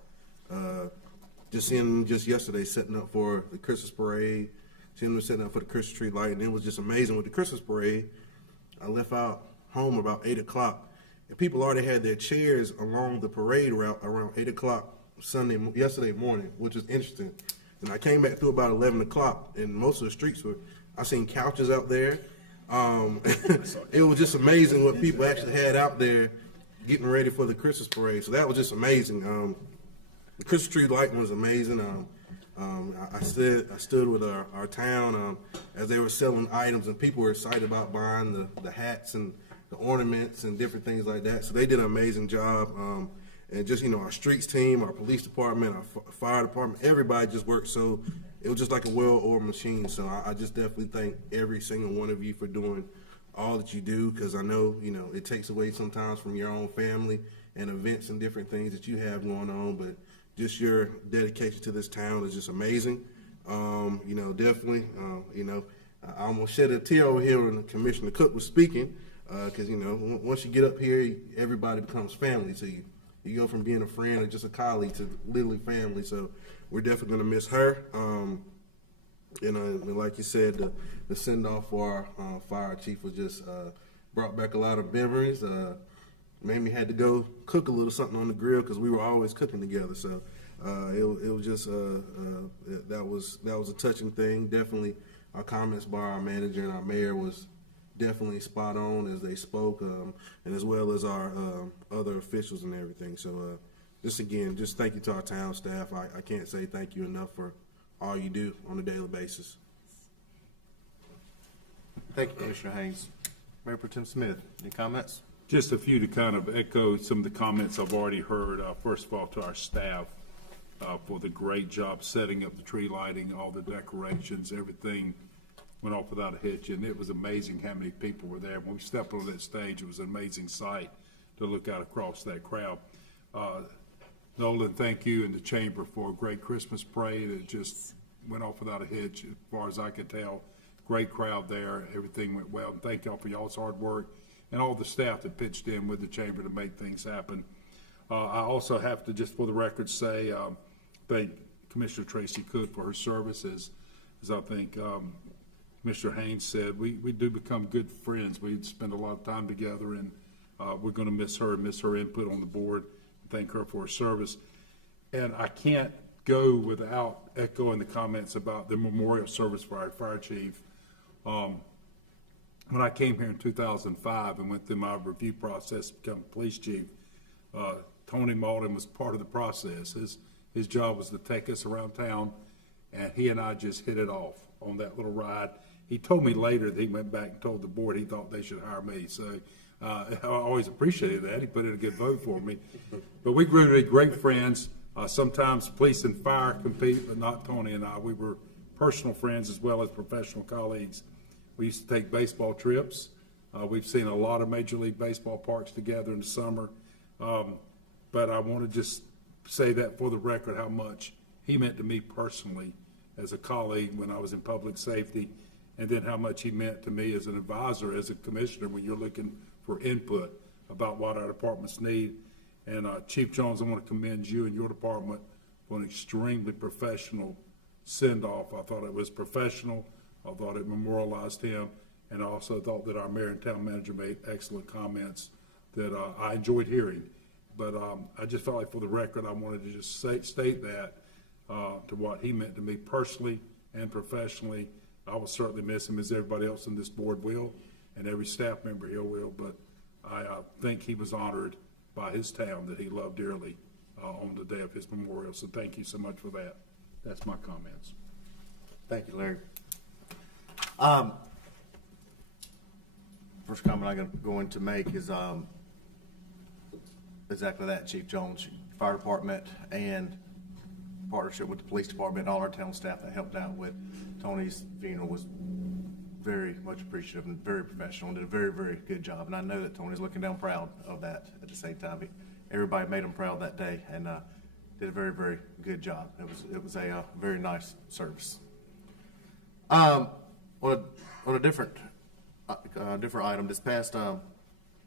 Just seeing them just yesterday setting up for the Christmas parade, seeing them setting up for the Christmas tree light, and it was just amazing with the Christmas parade. I left out home about 8 o'clock, and people already had their chairs along the parade route around 8 o'clock yesterday morning, which was interesting. And I came back through about 11 o'clock, and most of the streets I seen couches out there. It was just amazing what people actually had out there getting ready for the Christmas parade. So that was just amazing. The Christmas tree lighting was amazing. I stood with our town as they were selling items, and people were excited about buying the hats and the ornaments and different things like that. So they did an amazing job. And just, our streets team, our police department, our fire department, everybody just worked so, it was just like a well-oiled machine. So I just definitely thank every single one of you for doing all that you do, because I know, it takes away sometimes from your own family and events and different things that you have going on, but just your dedication to this town is just amazing. Definitely, I almost shed a tear over here when Commissioner Cook was speaking, because, once you get up here, everybody becomes family to you. You go from being a friend or just a colleague to literally family. So we're definitely going to miss her. And like you said, the send-off for our fire chief was just brought back a lot of memories. Made me had to go cook a little something on the grill because we were always cooking together. So it was just that was a touching thing. Definitely, our comments by our manager and our mayor was definitely spot on as they spoke, and as well as our other officials and everything. So just thank you to our town staff. I can't say thank you enough for all you do on a daily basis. Thank you, Commissioner Haynes. Mayor Pro Tem Smith, any comments? Just a few to kind of echo some of the comments I've already heard. First of all, to our staff for the great job setting up the tree lighting, all the decorations, everything went off without a hitch, and it was amazing how many people were there. When we stepped on that stage, it was an amazing sight to look out across that crowd. Nolan, thank you and the chamber for a great Christmas parade. It just went off without a hitch, as far as I could tell. Great crowd there. Everything went well. And thank y'all for y'all's hard work and all the staff that pitched in with the chamber to make things happen. I also have to, just for the record, say thank Commissioner Tracy Cook for her services. As I think Mr. Haynes said, we do become good friends. We spend a lot of time together, and we're going to miss her input on the board. Thank her for her service. And I can't go without echoing the comments about the memorial service for our fire chief. When I came here in 2005 and went through my review process to become police chief, Tony Malden was part of the process. His job was to take us around town, and he and I just hit it off on that little ride. He told me later that he went back and told the board he thought they should hire me. So I always appreciated that. He put in a good vote for me. But we grew to be great friends. Sometimes police and fire compete, but not Tony and I. We were personal friends as well as professional colleagues. We used to take baseball trips. We've seen a lot of Major League Baseball parks together in the summer. But I want to just say that for the record, how much he meant to me personally as a colleague when I was in public safety, and then how much he meant to me as an advisor, as a commissioner, when you're looking for input about what our departments need. And Chief Jones, I want to commend you and your department for an extremely professional send-off. I thought it was professional. I thought it memorialized him. And I also thought that our mayor and town manager made excellent comments that I enjoyed hearing. But I just felt like, for the record, I wanted to just state that to what he meant to me personally and professionally. I will certainly miss him, as everybody else on this board will, and every staff member here will. But I think he was honored by his town that he loved dearly on the day of his memorial. So thank you so much for that. That's my comments. Thank you, Larry. First comment I'm going to make is exactly that. Chief Jones, fire department, and partnership with the police department and all our town staff that helped out with Tony's funeral was very much appreciative and very professional and did a very, very good job. And I know that Tony's looking down proud of that at the same time. Everybody made him proud that day and did a very, very good job. It was a very nice service. On a different item, this past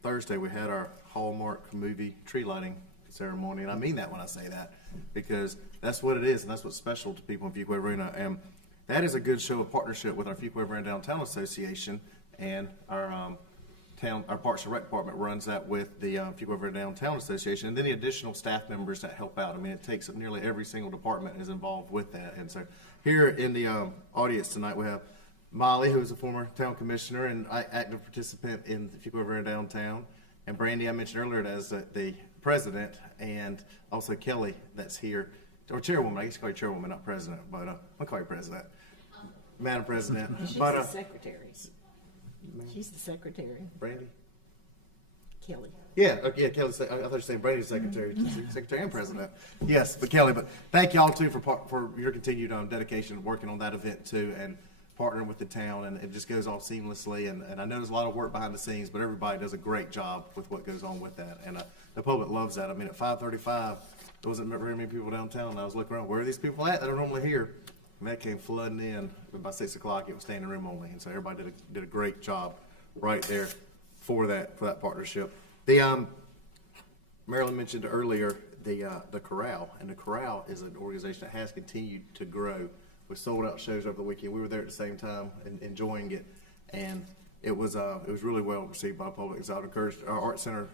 Thursday we had our Hallmark movie tree lighting ceremony, and I mean that when I say that, because that's what it is, and that's what's special to people in Fuquay-Varina. And that is a good show of partnership with our Fuquay-Varina Downtown Association, and our Parks and Rec department runs that with the Fuquay-Varina Downtown Association, and then the additional staff members that help out. I mean, it takes nearly every single department is involved with that. And so here in the audience tonight we have Molly, who is a former town commissioner and active participant in the Fuquay-Varina Downtown, and Brandy, I mentioned earlier, as the president, and also Kelly, that's here, or chairwoman. I guess you call you chairwoman, not president, but I'll call you president, Madam President. She's the secretary. She's the secretary. Brandy? Kelly. Yeah, okay, yeah, Kelly. I thought you were saying Brandy's secretary, secretary and president. Yes, but Kelly. But thank y'all too for your continued dedication and working on that event too, and partnering with the town, and it just goes off seamlessly. And I know there's a lot of work behind the scenes, but everybody does a great job with what goes on with that, and the public loves that. I mean, at 5:35, there wasn't very many people downtown. And I was looking around, where are these people at that are normally here? And that came flooding in. By 6 o'clock, it was standing room only, and so everybody did a great job right there for that partnership. The Marilyn mentioned earlier the Corral, and the Corral is an organization that has continued to grow with sold out shows over the weekend. We were there at the same time and enjoying it, and it was really well received by the public. So I would encourage our Art Center.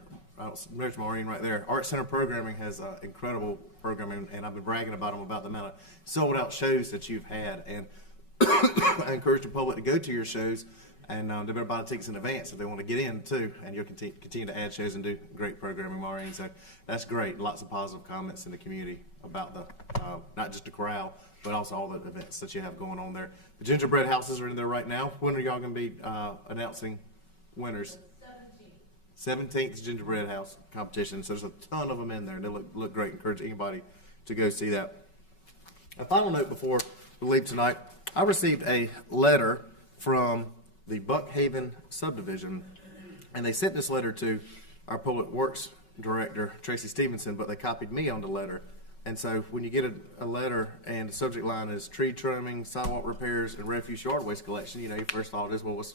There's Maureen right there. Art Center programming has incredible programming, and I've been bragging about them about the amount of sold out shows that you've had. And I encourage the public to go to your shows, and they better buy the tickets in advance if they want to get in too. And you'll continue to add shows and do great programming, Maureen. So that's great. Lots of positive comments in the community about the not just the Corral, but also all the events that you have going on there. The gingerbread houses are in there right now. When are y'all going to be announcing winners? 17th gingerbread house competition. So there's a ton of them in there, and they look great. Encourage anybody to go see that. A final note before we leave tonight: I received a letter from the Buckhaven subdivision, and they sent this letter to our Public Works director, Tracy Stevenson, but they copied me on the letter. And so when you get a letter and the subject line is tree trimming, sidewalk repairs, and refuse yard waste collection, you know, your first thought is, well, what's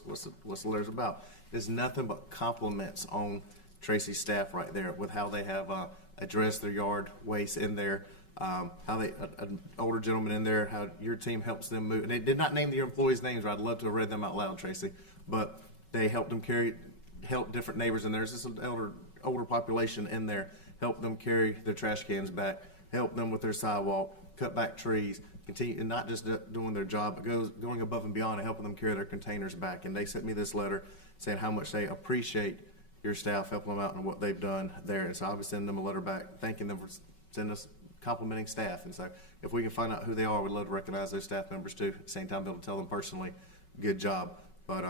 the letter's about? There's nothing but compliments on Tracy's staff right there with how they have addressed their yard waste in there, how an older gentleman in there, how your team helps them move. And they did not name your employees' names, or I'd love to have read them out loud, Tracy. But they helped them help different neighbors, and there's this older population in there, help them carry their trash cans back, help them with their sidewalk, cut back trees, continue, and not just doing their job, but going above and beyond and helping them carry their containers back. And they sent me this letter saying how much they appreciate your staff helping them out and what they've done there. And so I'll be sending them a letter back, thanking them for sending us complimenting staff. And so if we can find out who they are, we'd love to recognize those staff members too. At the same time, be able to tell them personally, good job. But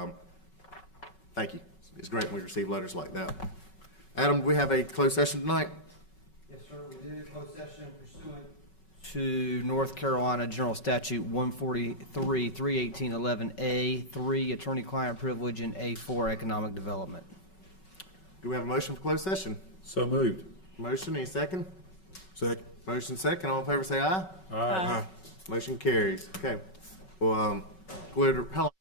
thank you. It's great when we receive letters like that. Adam, do we have a closed session tonight? Yes, sir, we do. Closed session pursuant to North Carolina General Statute 143, 318.11A, 3, attorney-client privilege, and A4, economic development. Do we have a motion for closed session? So moved. Motion, any second? Second. Motion second. All in favor say aye. Aye. Motion carries. Okay. Well, how long